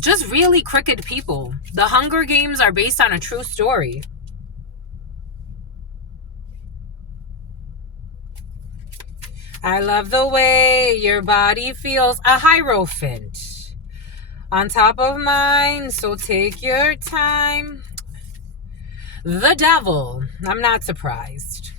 just really crooked people. The Hunger Games are based on a true story. I love the way your body feels. A Hierophant on top of mine, so take your time. The Devil, I'm not surprised.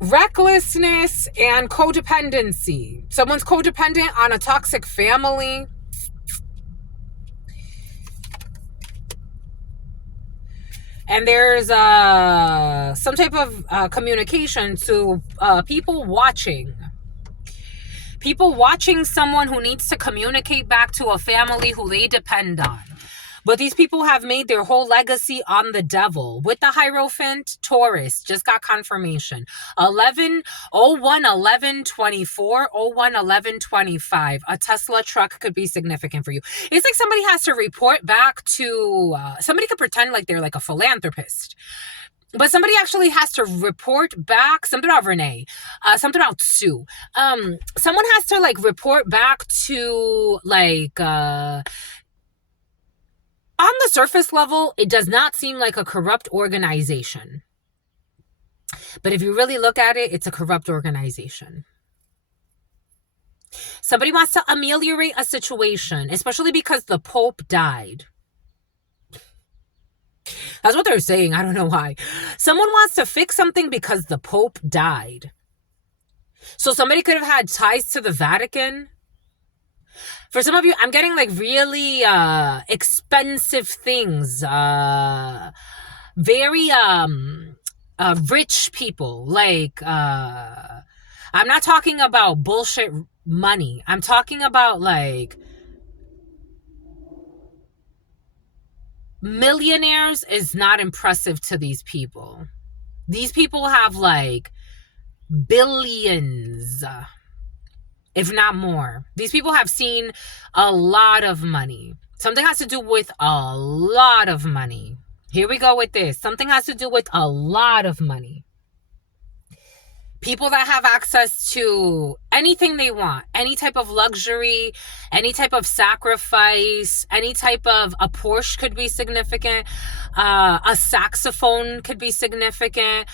Recklessness and codependency. Someone's codependent on a toxic family. And there's some type of communication to people watching. People watching someone who needs to communicate back to a family who they depend on. But these people have made their whole legacy on the devil. With the Hierophant, Taurus, just got confirmation. 11/01/11/24, 01/11/25. A Tesla truck could be significant for you. It's like somebody has to report back to, somebody could pretend like they're like a philanthropist. But somebody actually has to report back, something about Renee, something about Sue. Someone has to like report back to like, on the surface level, it does not seem like a corrupt organization. But if you really look at it, it's a corrupt organization. Somebody wants to ameliorate a situation, especially because the Pope died. That's what they're saying. I don't know why. Someone wants to fix something because the Pope died. So somebody could have had ties to the Vatican. For some of you, I'm getting like really expensive things. Very rich people. Like, I'm not talking about bullshit money. I'm talking about like millionaires is not impressive to these people. These people have like billions, if not more. These people have seen a lot of money. Something has to do with a lot of money. Here we go with this. Something has to do with a lot of money. People that have access to anything they want, any type of luxury, any type of sacrifice, any type of, a Porsche could be significant, a saxophone could be significant,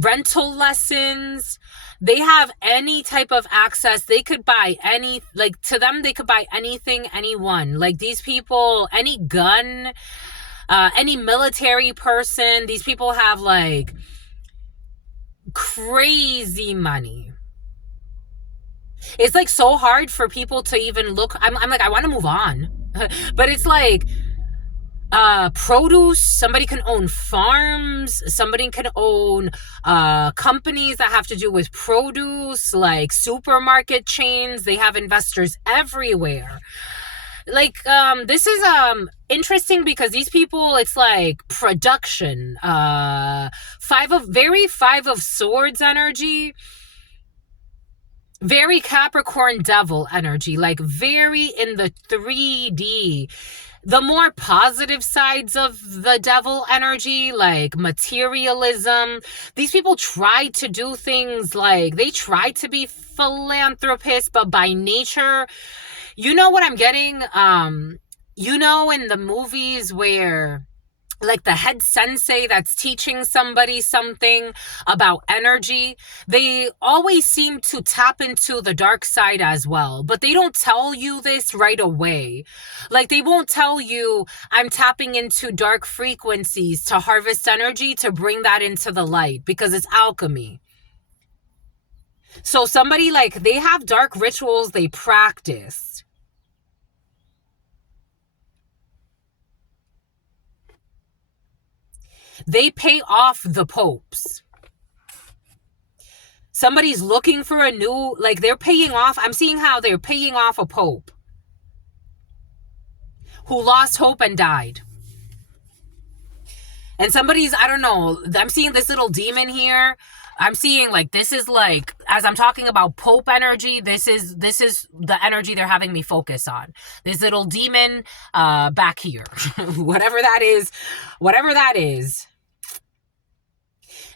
rental lessons. They have any type of access. They could buy any, like to them, they could buy anything, anyone. Like these people, any gun, any military person. These people have like crazy money. It's like so hard for people to even look. I'm like, I want to move on. But it's like, produce. Somebody can own farms. Somebody can own companies that have to do with produce, like supermarket chains. They have investors everywhere. Like this is interesting because these people, it's like production, five of swords energy, very Capricorn devil energy, like very in the 3D. The more positive sides of the devil energy, like materialism, these people try to do things, like they try to be philanthropists, but by nature, you know what I'm getting? In the movies where like the head sensei that's teaching somebody something about energy, they always seem to tap into the dark side as well, but they don't tell you this right away. Like they won't tell you, I'm tapping into dark frequencies to harvest energy to bring that into the light, because it's alchemy. So somebody, like, they have dark rituals they practice. They pay off the popes. Somebody's looking for a new, like they're paying off. I'm seeing how they're paying off a pope who lost hope and died. And somebody's, I don't know, I'm seeing this little demon here. I'm seeing like, this is like, as I'm talking about pope energy, this is the energy they're having me focus on. This little demon back here. Whatever that is.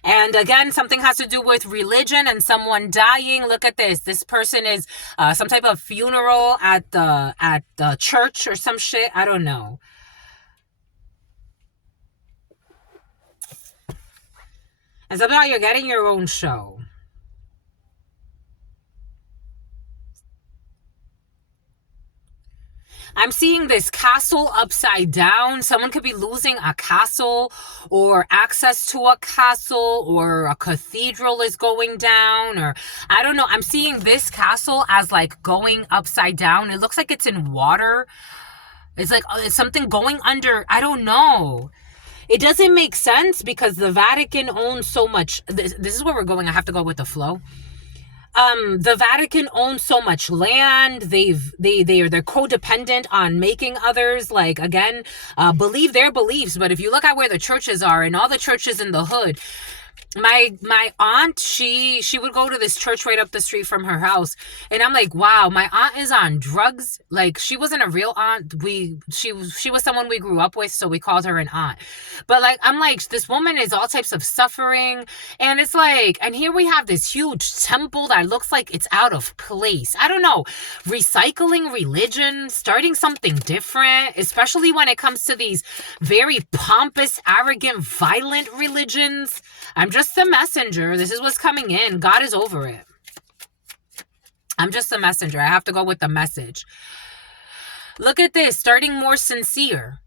And again, something has to do with religion and someone dying. Look at this. This person is some type of funeral at the church or some shit. I don't know. And somehow you're getting your own show. I'm seeing this castle upside down. Someone could be losing a castle or access to a castle, or a cathedral is going down, or I don't know. I'm seeing this castle as like going upside down. It looks like it's in water. It's like it's something going under. I don't know. It doesn't make sense because the Vatican owns so much. This is where we're going. I have to go with the flow. The Vatican owns so much land. They're codependent on making others, like, again, believe their beliefs. But if you look at where the churches are, and all the churches in the hood, my aunt, she would go to this church right up the street from her house, and I'm like, wow, my aunt is on drugs. Like, she wasn't a real aunt. She was someone we grew up with, so we called her an aunt. But like, I'm like, this woman is all types of suffering, and it's like, and here we have this huge temple that looks like it's out of place. I don't know, recycling religion, starting something different, especially when it comes to these very pompous, arrogant, violent religions. I'm just the messenger. This is what's coming in. God is over it. I'm just the messenger. I have to go with the message. Look at this. Starting more sincere.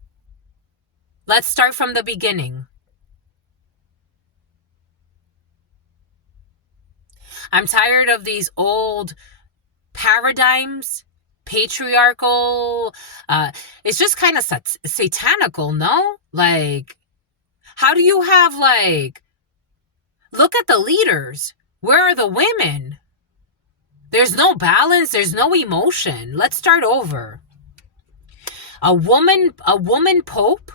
Let's start from the beginning. I'm tired of these old paradigms, patriarchal. It's just kind of satanical, no? Like, how do you have, like, look at the leaders. Where are the women? There's no balance. There's no emotion. Let's start over. A woman pope,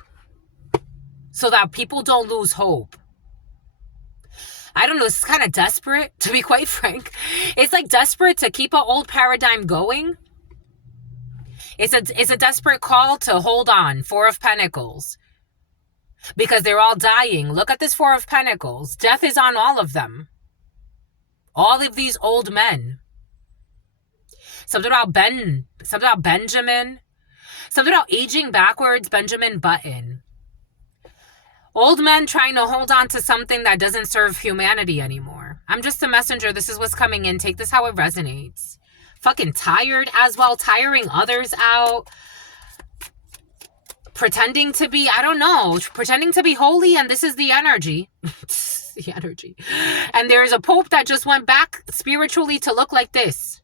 so that people don't lose hope. I don't know. It's kind of desperate, to be quite frank. It's like desperate to keep an old paradigm going. It's a desperate call to hold on. Four of Pentacles. Because they're all dying. Look at this Four of Pentacles. Death is on all of them. All of these old men. Something about Benjamin. Something about aging backwards, Benjamin Button. Old men trying to hold on to something that doesn't serve humanity anymore. I'm just a messenger. This is what's coming in. Take this how it resonates. Fucking tired as well. Tiring others out. Pretending to be, I don't know, pretending to be holy, and this is the energy. The energy. And there's a pope that just went back spiritually to look like this.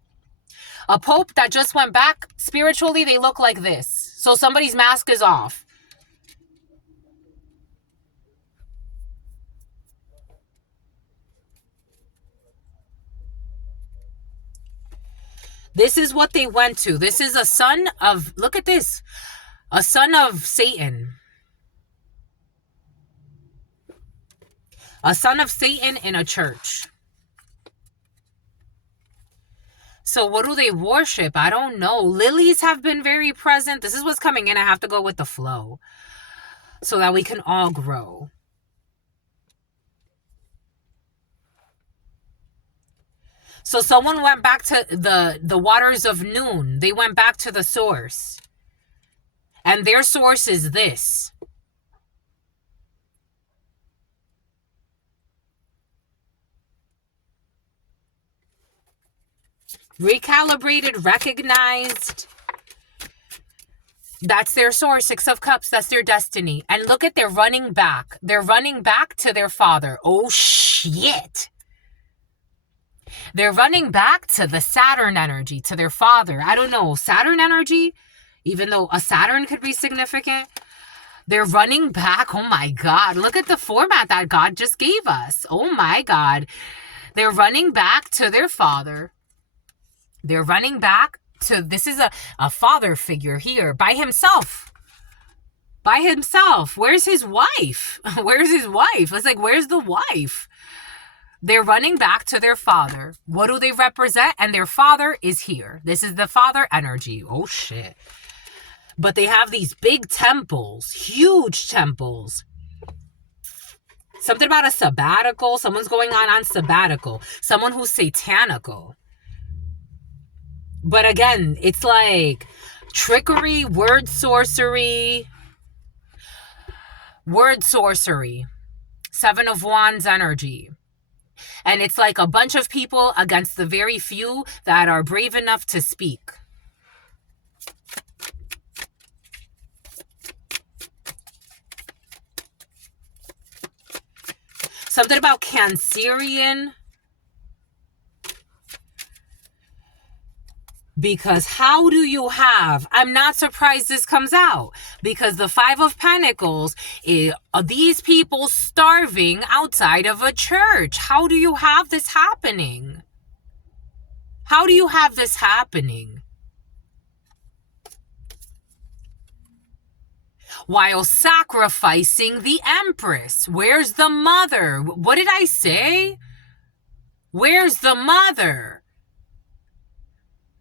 A pope that just went back spiritually, they look like this. So somebody's mask is off. This is what they went to. This is a son of, look at this, a son of Satan. A son of Satan in a church. So what do they worship? I don't know. Lilies have been very present. This is what's coming in. I have to go with the flow so that we can all grow. So someone went back to the waters of noon. They went back to the source. And their source is this. Recalibrated, recognized. That's their source. 6 of Cups. That's their destiny. And look at, they're running back. They're running back to their father. Oh, shit. They're running back to the Saturn energy, to their father. I don't know, Saturn energy, even though a Saturn could be significant. They're running back. Oh my God. Look at the format that God just gave us. Oh my God. They're running back to their father. They're running back to, this is a father figure here by himself. By himself. Where's his wife? Where's his wife? It's like, where's the wife? They're running back to their father. What do they represent? And their father is here. This is the father energy. Oh, shit. But they have these big temples, huge temples. Something about a sabbatical. Someone's going on sabbatical. Someone who's satanical. But again, it's like trickery, word sorcery. Word sorcery. 7 of Wands energy. And it's like a bunch of people against the very few that are brave enough to speak. Something about Cancerian. Because how do you have, I'm not surprised this comes out, because the 5 of Pentacles, these people starving outside of a church. How do you have this happening? How do you have this happening? While sacrificing the Empress. Where's the mother? What did I say? Where's the mother?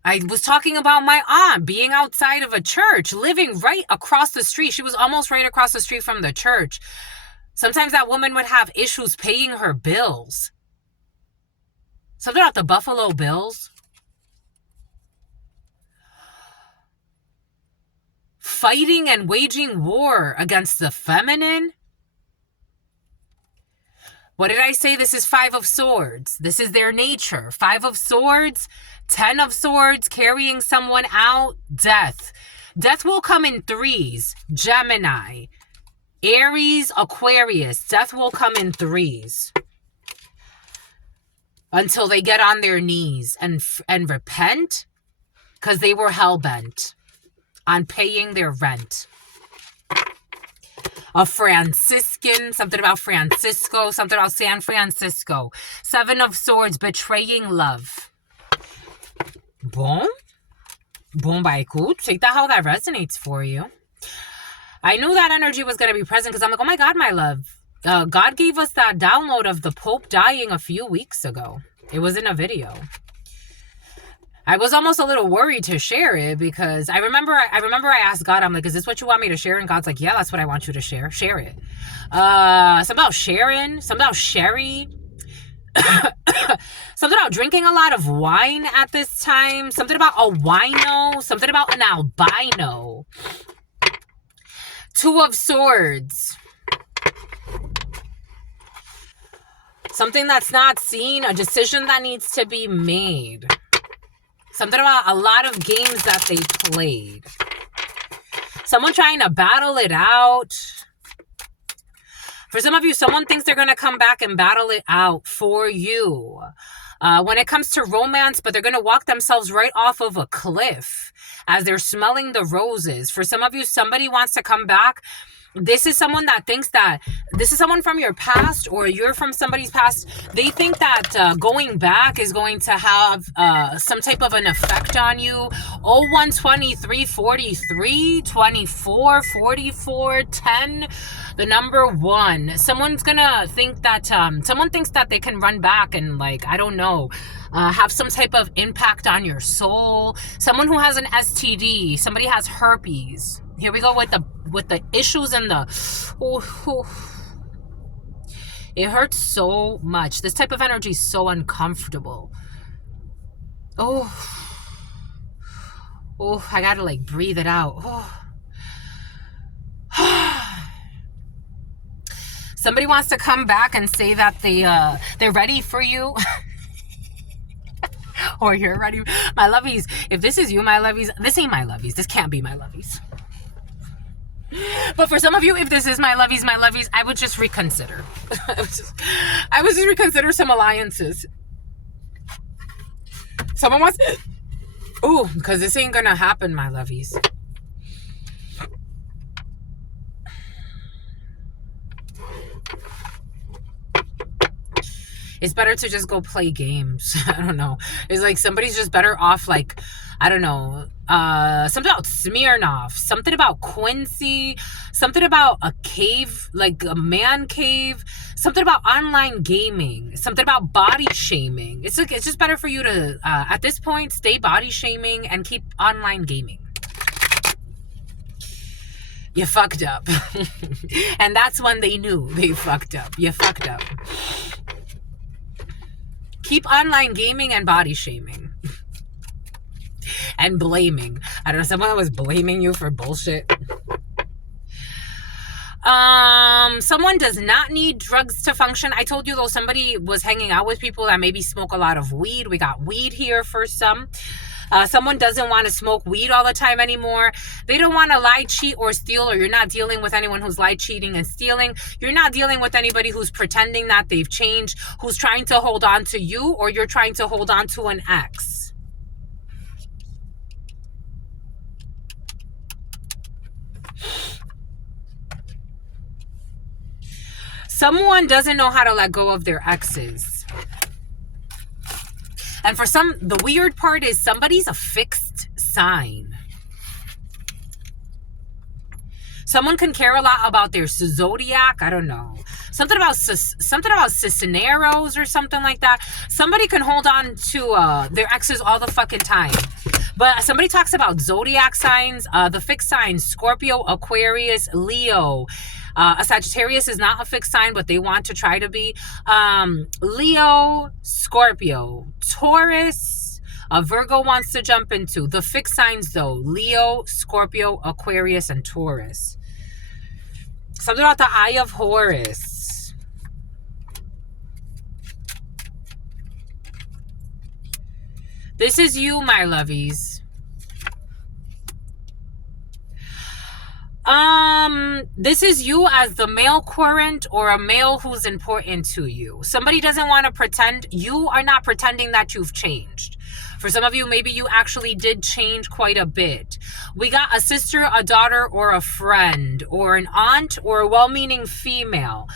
I was talking about my aunt being outside of a church, living right across the street. She was almost right across the street from the church. Sometimes that woman would have issues paying her bills. Something about the Buffalo Bills. Fighting and waging war against the feminine. What did I say? This is 5 of Swords. This is their nature. 5 of Swords, 10 of Swords, carrying someone out, death. Death will come in 3s. Gemini, Aries, Aquarius. Death will come in 3s. Until they get on their knees and repent. Because they were hell-bent on paying their rent. A Franciscan, something about Francisco, something about San Francisco. 7 of Swords, betraying love. Boom. Boom, by good. Take that how that resonates for you. I knew that energy was going to be present because I'm like, oh my God, my love. God gave us that download of the Pope dying a few weeks ago. It was in a video. I was almost a little worried to share it because I remember I asked God, I'm like, is this what you want me to share? And God's like, yeah, that's what I want you to share. Share it. Something about Sharon, something about Sherry. Something about drinking a lot of wine at this time. Something about a wino. Something about an albino. 2 of Swords. Something that's not seen. A decision that needs to be made. Something about a lot of games that they played. Someone trying to battle it out. For some of you, someone thinks they're going to come back and battle it out for you. when it comes to romance, but they're going to walk themselves right off of a cliff as they're smelling the roses. For some of you, somebody wants to come back. This is someone that thinks that this is someone from your past, or you're from somebody's past. They think that going back is going to have some type of an effect on you. 01, 23, 43, 24, 44, 10, the number 1. Someone's gonna think that, someone thinks that they can run back and, like, I don't know, have some type of impact on your soul. Someone who has an STD, somebody has herpes. Here we go with the issues and the it hurts so much. This type of energy is so uncomfortable. Oh, I gotta like breathe it out. Somebody wants to come back and say that they're ready for you. Or you're ready. My lovies, if this is you, my lovies, this ain't my lovies. This can't be my lovies. But for some of you, if this is my lovies, I would just reconsider. I would just reconsider some alliances. Someone wants... Ooh, because this ain't gonna happen, my lovies. It's better to just go play games. I don't know. It's like somebody's just better off, like, I don't know, something about Smirnoff, something about Quincy, something about a cave, like a man cave, something about online gaming, something about body shaming. It's like, it's just better for you to, at this point, stay body shaming and keep online gaming. You fucked up. And that's when they knew they fucked up. You fucked up. Keep online gaming and body shaming. And blaming. I don't know, someone was blaming you for bullshit. Someone does not need drugs to function. I told you, though, somebody was hanging out with people that maybe smoke a lot of weed. We got weed here for some. Someone doesn't want to smoke weed all the time anymore. They don't want to lie, cheat, or steal, or you're not dealing with anyone who's lie, cheating, and stealing. You're not dealing with anybody who's pretending that they've changed, who's trying to hold on to you, or you're trying to hold on to an ex. Someone doesn't know how to let go of their exes. And for some, the weird part is somebody's a fixed sign. Someone can care a lot about their zodiac. I don't know. Something about Cisneros or something like that. Somebody can hold on to their exes all the fucking time. But somebody talks about zodiac signs. The fixed signs: Scorpio, Aquarius, Leo. A Sagittarius is not a fixed sign, but they want to try to be. Leo, Scorpio, Taurus, Virgo wants to jump into. The fixed signs, though: Leo, Scorpio, Aquarius, and Taurus. Something about the Eye of Horus. This is you, my lovies. This is you as the male current or a male who's important to you. Somebody doesn't want to pretend. You are not pretending that you've changed. For some of you, maybe you actually did change quite a bit. We got a sister, a daughter, or a friend, or an aunt, or a well-meaning female.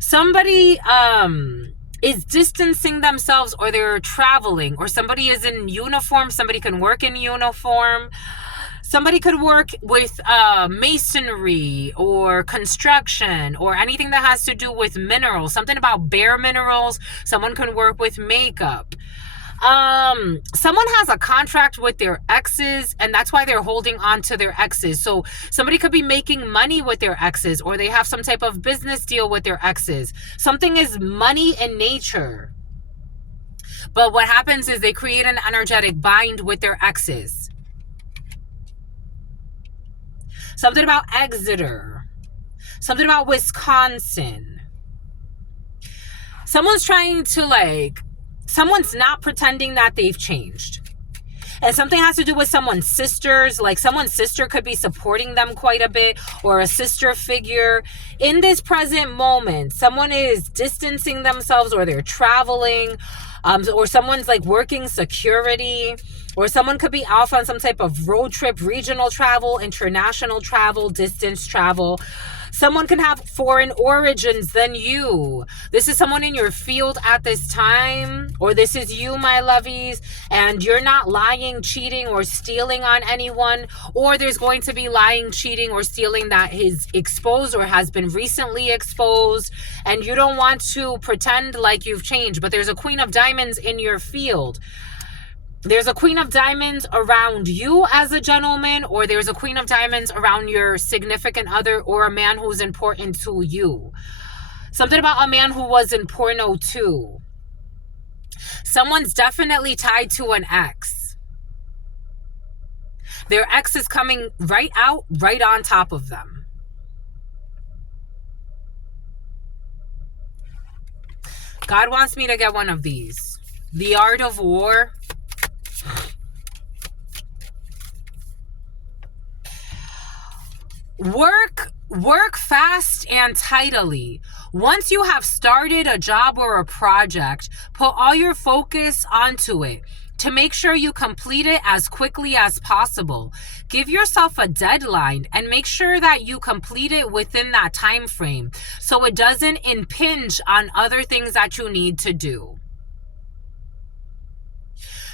Somebody, is distancing themselves, or they're traveling, or somebody is in uniform. Somebody can work in uniform. Somebody could work with masonry or construction or anything that has to do with minerals. Something about bare minerals. Someone can work with makeup. Someone has a contract with their exes, and that's why they're holding on to their exes. So somebody could be making money with their exes, or they have some type of business deal with their exes. Something is money in nature. But what happens is they create an energetic bind with their exes. Something about Exeter. Something about Wisconsin. Someone's trying to someone's not pretending that they've changed. And something has to do with someone's sisters. Like someone's sister could be supporting them quite a bit, or a sister figure. In this present moment, someone is distancing themselves, or they're traveling. or someone's like working security, or someone could be off on some type of road trip, regional travel, international travel, distance travel. Someone can have foreign origins than you. This is someone in your field at this time, or this is you, my lovies, and you're not lying, cheating, or stealing on anyone, or there's going to be lying, cheating, or stealing that is exposed or has been recently exposed, and you don't want to pretend like you've changed, but there's a Queen of Diamonds in your field. There's a Queen of Diamonds around you as a gentleman, or there's a Queen of Diamonds around your significant other or a man who's important to you. Something about a man who was in porno too. Someone's definitely tied to an ex. Their ex is coming right out, right on top of them. God wants me to get one of these. The Art of War. Work fast and tidily. Once you have started a job or a project, put all your focus onto it to make sure you complete it as quickly as possible. Give yourself a deadline and make sure that you complete it within that time frame so it doesn't impinge on other things that you need to do.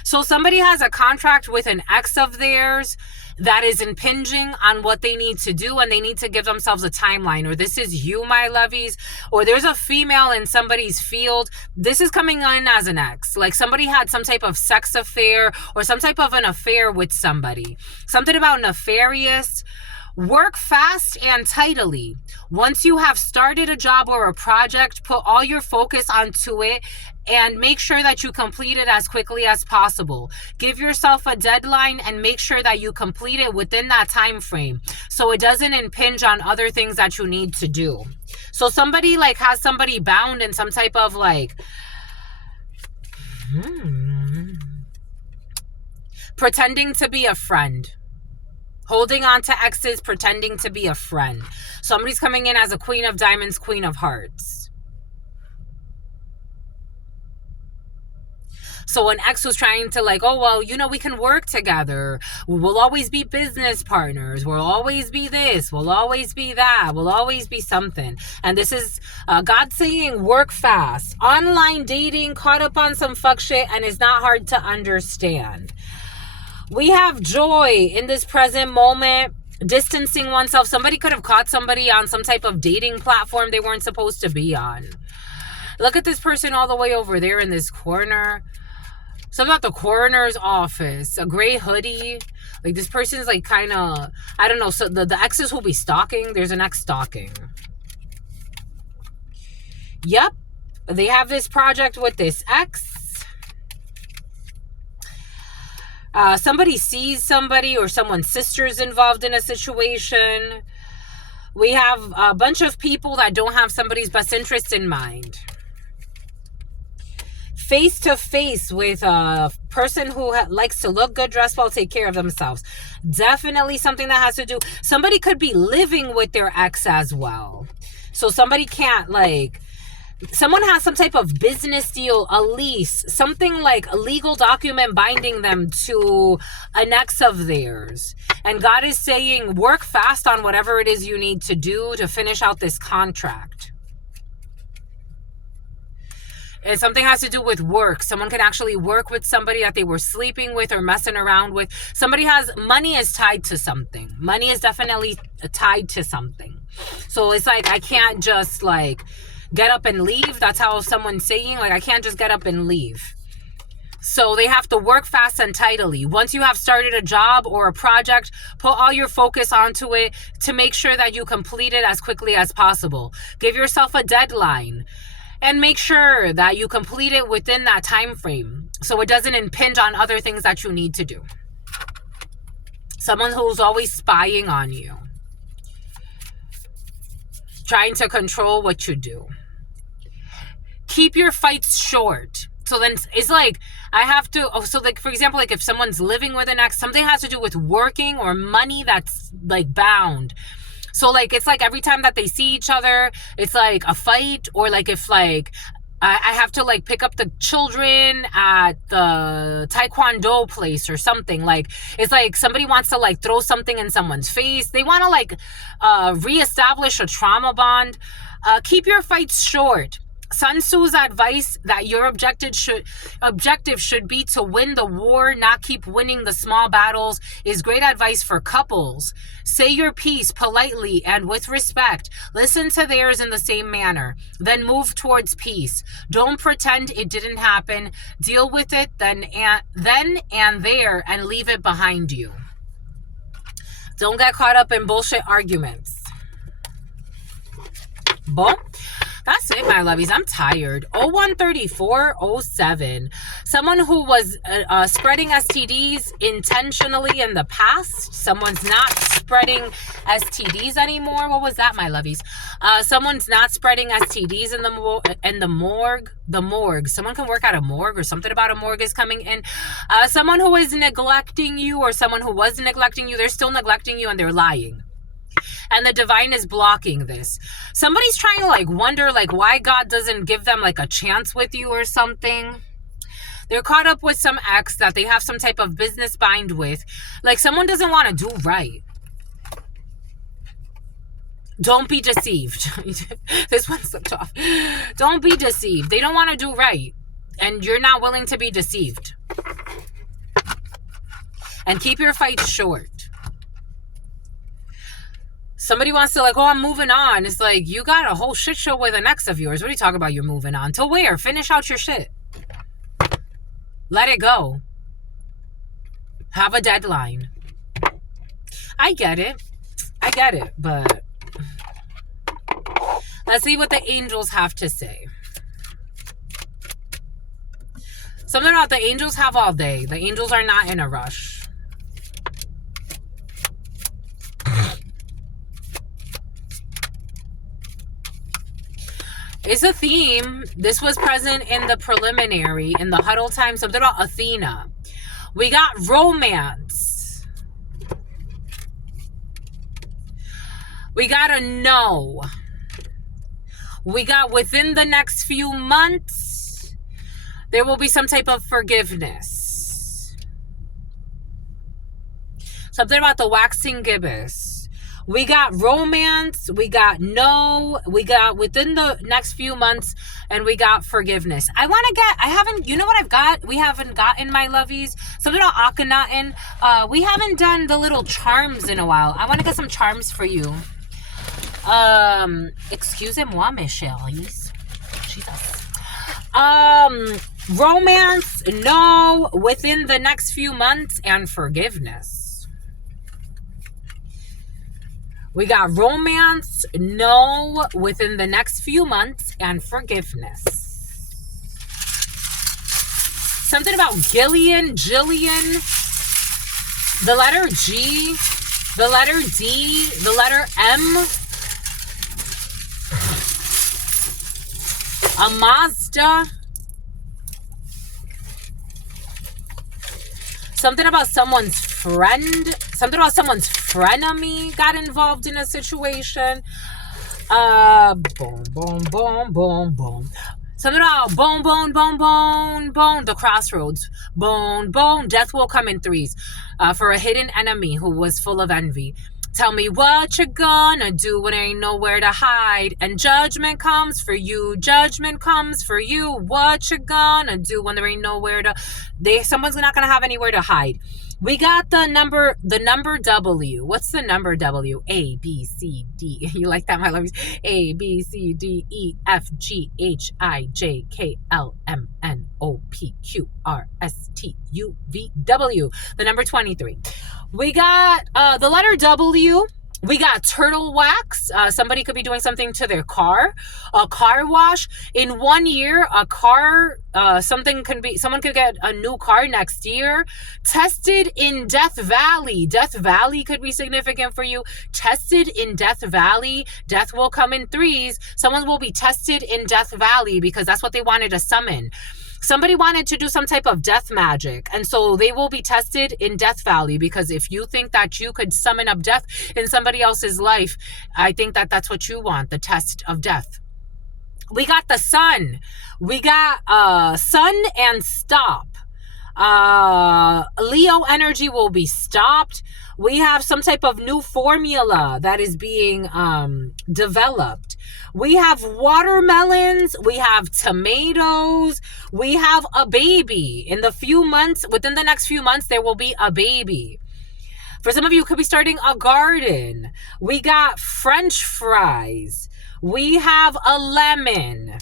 So somebody has a contract with an ex of theirs that is impinging on what they need to do, and they need to give themselves a timeline. Or this is you, my lovies, or there's a female in somebody's field. This is coming in as an ex. Like somebody had some type of sex affair or some type of an affair with somebody. Something about nefarious. Work fast and tidily. Once you have started a job or a project, put all your focus onto it and make sure that you complete it as quickly as possible. Give yourself a deadline and make sure that you complete it within that time frame so it doesn't impinge on other things that you need to do. So somebody like has somebody bound in some type of like pretending to be a friend. Holding on to exes, pretending to be a friend. Somebody's coming in as a Queen of Diamonds, Queen of Hearts. So an ex was trying to like, oh, well, you know, we can work together. We'll always be business partners. We'll always be this. We'll always be that. We'll always be something. And this is God saying work fast. Online dating, caught up on some fuck shit, and it's not hard to understand. We have joy in this present moment, distancing oneself. Somebody could have caught somebody on some type of dating platform they weren't supposed to be on. Look at this person all the way over there in this corner. Something about the coroner's office, a gray hoodie. Like this person's like kind of, I don't know. So the exes will be stalking. There's an ex stalking. Yep. They have this project with this ex. Somebody sees somebody or someone's sister's involved in a situation. We have a bunch of people that don't have somebody's best interest in mind. Face to face with a person who likes to look good, dress well, take care of themselves. Definitely something that has to do. Somebody could be living with their ex as well. So somebody can't like... Someone has some type of business deal, a lease, something like a legal document binding them to an ex of theirs. And God is saying, work fast on whatever it is you need to do to finish out this contract. And something has to do with work. Someone can actually work with somebody that they were sleeping with or messing around with. Somebody has, money is tied to something. Money is definitely tied to something. So it's like, I can't just like... get up and leave. That's how someone's saying, like, I can't just get up and leave. So they have to work fast and tidily. Once you have started a job or a project, put all your focus onto it to make sure that you complete it as quickly as possible. Give yourself a deadline and make sure that you complete it within that time frame so it doesn't impinge on other things that you need to do. Someone who's always spying on you, trying to control what you do. Keep your fights short. So then it's like, I have to, so like, for example, like if someone's living with an ex, something has to do with working or money that's like bound. So like, it's like every time that they see each other, it's like a fight, or like if like I have to like pick up the children at the taekwondo place or something. Like, it's like somebody wants to like throw something in someone's face. They want to like reestablish a trauma bond. Keep your fights short. Sun Tzu's advice that your objective should be to win the war, not keep winning the small battles, is great advice for couples. Say your piece politely and with respect. Listen to theirs in the same manner. Then move towards peace. Don't pretend it didn't happen. Deal with it then and there and leave it behind you. Don't get caught up in bullshit arguments. Bon? That's it, my lovies. I'm tired. 013407. Someone who was spreading STDs intentionally in the past. Someone's not spreading STDs anymore. What was that, my lovies? Someone's not spreading STDs in the morgue. The morgue. Someone can work at a morgue, or something about a morgue is coming in. Someone who is neglecting you, or someone who was neglecting you, they're still neglecting you and they're lying. And the divine is blocking this. Somebody's trying to like wonder like why God doesn't give them like a chance with you or something. They're caught up with some ex that they have some type of business bind with. Like someone doesn't want to do right. Don't be deceived. This one slipped off. Don't be deceived. They don't want to do right. And you're not willing to be deceived. And keep your fights short. Somebody wants to like, oh, I'm moving on. It's like, you got a whole shit show with an ex of yours. What are you talking about you're moving on? To where? Finish out your shit. Let it go. Have a deadline. I get it. But let's see what the angels have to say. Something about the angels have all day. The angels are not in a rush. It's a theme. This was present in the preliminary, in the huddle time. Something about Athena. We got romance. We got a no. We got within the next few months, there will be some type of forgiveness. Something about the waxing gibbous. We got romance, we got no, we got within the next few months, and we got forgiveness. We haven't gotten, my lovies. Something about Akhenaten. We haven't done the little charms in a while. I want to get some charms for you. Excusez-moi, mes chéris. Jesus. Romance, no, within the next few months, and forgiveness. We got romance, no, within the next few months, and forgiveness. Something about Jillian, the letter G, the letter D, the letter M, a Mazda. Something about someone's friend. Something about someone's frenemy got involved in a situation. Boom, boom, boom, boom, boom. Something about bone, bone, bone, bone, bone. The crossroads. Bone, bone. Death will come in threes. For a hidden enemy who was full of envy. Tell me what you're gonna do when there ain't nowhere to hide. And judgment comes for you. Judgment comes for you. What you gonna do when there ain't nowhere to... Someone's not gonna have anywhere to hide. We got the number W. What's the number W? A, B, C, D. You like that, my lovies? A, B, C, D, E, F, G, H, I, J, K, L, M, N, O, P, Q, R, S, T, U, V, W. The number 23. We got the letter W. We got turtle wax. Somebody could be doing something to their car. A car wash. In 1 year, a car, someone could get a new car next year. Tested in Death Valley. Death Valley could be significant for you. Tested in Death Valley. Death will come in threes. Someone will be tested in Death Valley because that's what they wanted to summon. Somebody wanted to do some type of death magic, and so they will be tested in Death Valley, because if you think that you could summon up death in somebody else's life, I think that that's what you want, the test of death. We got the sun. We got sun and stop. Leo energy will be stopped. We have some type of new formula that is being developed. We have watermelons. We have tomatoes. We have a baby. In the few months, within the next few months, there will be a baby. For some of you, could be starting a garden. We got French fries. We have a lemon.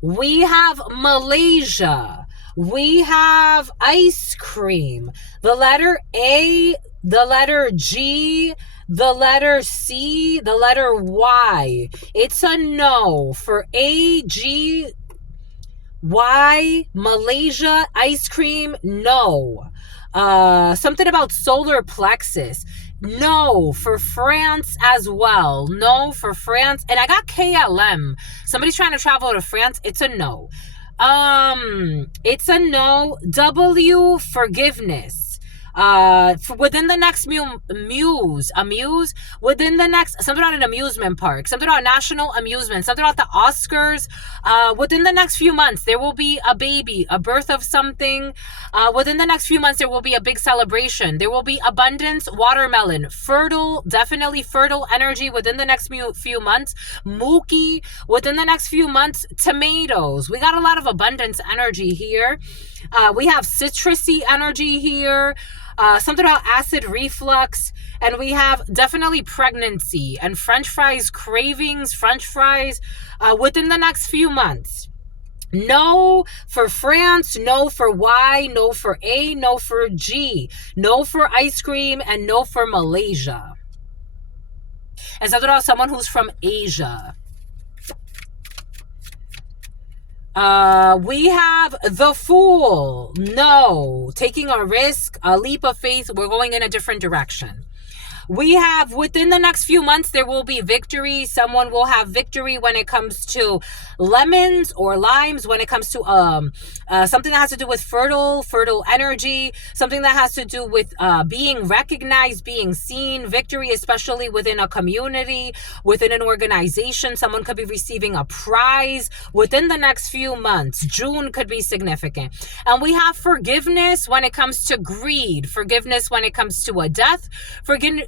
We have Malaysia. We have ice cream. The letter A, the letter G, the letter C, the letter Y. It's a no for A, G, Y, Malaysia, ice cream, no. Something about solar plexus. No for France as well. No for France. And I got KLM. Somebody's trying to travel to France. It's a no. It's a no. W, forgiveness. Within the next within the next, something about an amusement park, something about national amusement, something about the Oscars. Within the next few months, there will be a baby, a birth of something. Within the next few months, there will be a big celebration. There will be abundance, watermelon, fertile, definitely fertile energy within the next few months. Mookie, within the next few months, tomatoes. We got a lot of abundance energy here. We have citrusy energy here. Something about acid reflux, and we have definitely pregnancy and French fries cravings, French fries within the next few months. No for France, no for Y, no for A, no for G, no for ice cream, and no for Malaysia. And something about someone who's from Asia. We have the Fool. No. Taking a risk, a leap of faith. We're going in a different direction. We have, within the next few months, there will be victory. Someone will have victory when it comes to lemons or limes, when it comes to something that has to do with fertile energy, something that has to do with being recognized, being seen, victory, especially within a community, within an organization. Someone could be receiving a prize within the next few months. June could be significant. And we have forgiveness when it comes to greed, forgiveness when it comes to a death, forgiveness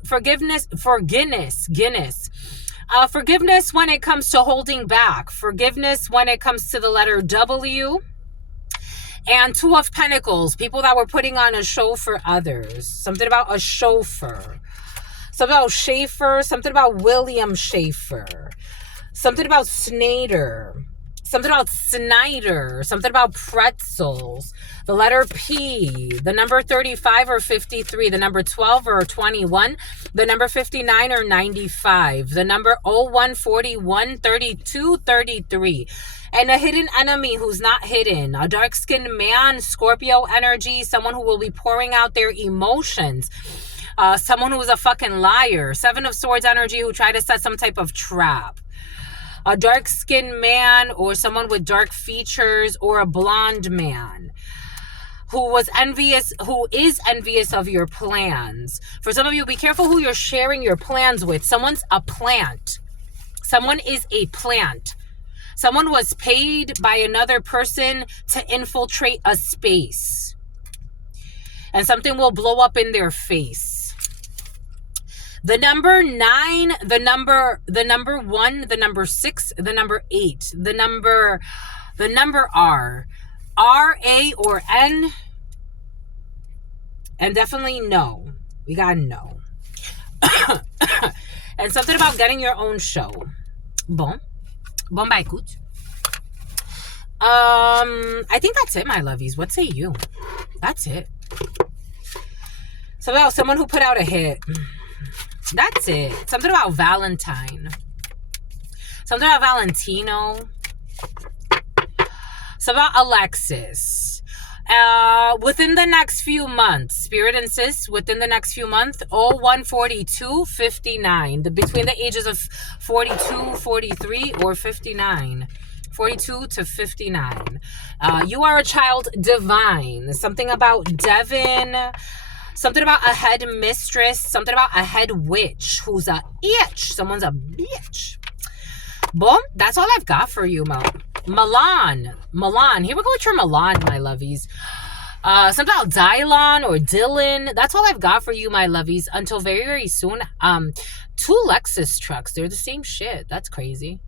when it comes to holding back, forgiveness when it comes to the letter W, and Two of Pentacles, people that were putting on a show for others. Something about a chauffeur, something about Schaefer, something about William Schaefer, something about Snyder, something about Snyder, something about pretzels, the letter P, the number 35 or 53, the number 12 or 21, the number 59 or 95, the number 01, 41, 32, 33. And a hidden enemy who's not hidden, a dark-skinned man, Scorpio energy, someone who will be pouring out their emotions. Someone who is a fucking liar. Seven of Swords energy who tried to set some type of trap. A dark-skinned man or someone with dark features, or a blonde man who is envious of your plans. For some of you, be careful who you're sharing your plans with. Someone's a plant. Someone is a plant. Someone was paid by another person to infiltrate a space. And something will blow up in their face. The number 9, the number 1, the number 6, the number 8, the number R, A or N, and definitely no. We got no. And something about getting your own show. Bon bah écoute. I think that's it, my lovies. What say you? That's it. Something about someone who put out a hit. That's it. Something about Valentine. Something about Valentino. Something about Alexis. Within the next few months, Spirit insists, within the next few months, 01, 42, 59. Between the ages of 42, 43, or 59. 42 to 59. You are a child divine. Something about Devin. Something about a head mistress. Something about a head witch who's a itch. Someone's a bitch. Boom. That's all I've got for you, Milan. Here we go with your Milan, my lovies. Something about Dylon or Dylan. That's all I've got for you, my lovies. Until very, very soon. Two Lexus trucks. They're the same shit. That's crazy.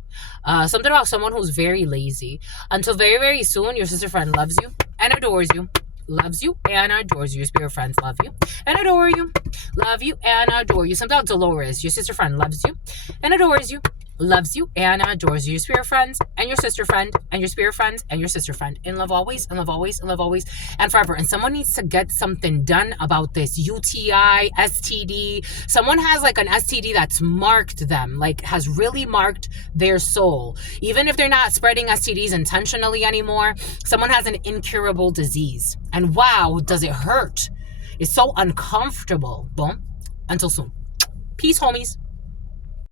Something about someone who's very lazy. Until very, very soon, your sister friend loves you and adores you. Loves you and adores you. Your spirit friends love you and adore you. Love you and adore you. Something about Dolores. Your sister friend loves you and adores you. Loves you and adores you. Your spirit friends and your sister friend and your spirit friends and your sister friend. In love always, in love always, in love always, and forever. And someone needs to get something done about this UTI, STD. Someone has like an STD that's marked them, like has really marked their soul. Even if they're not spreading STDs intentionally anymore, someone has an incurable disease. And wow, does it hurt? It's so uncomfortable. Boom. Until soon. Peace, homies.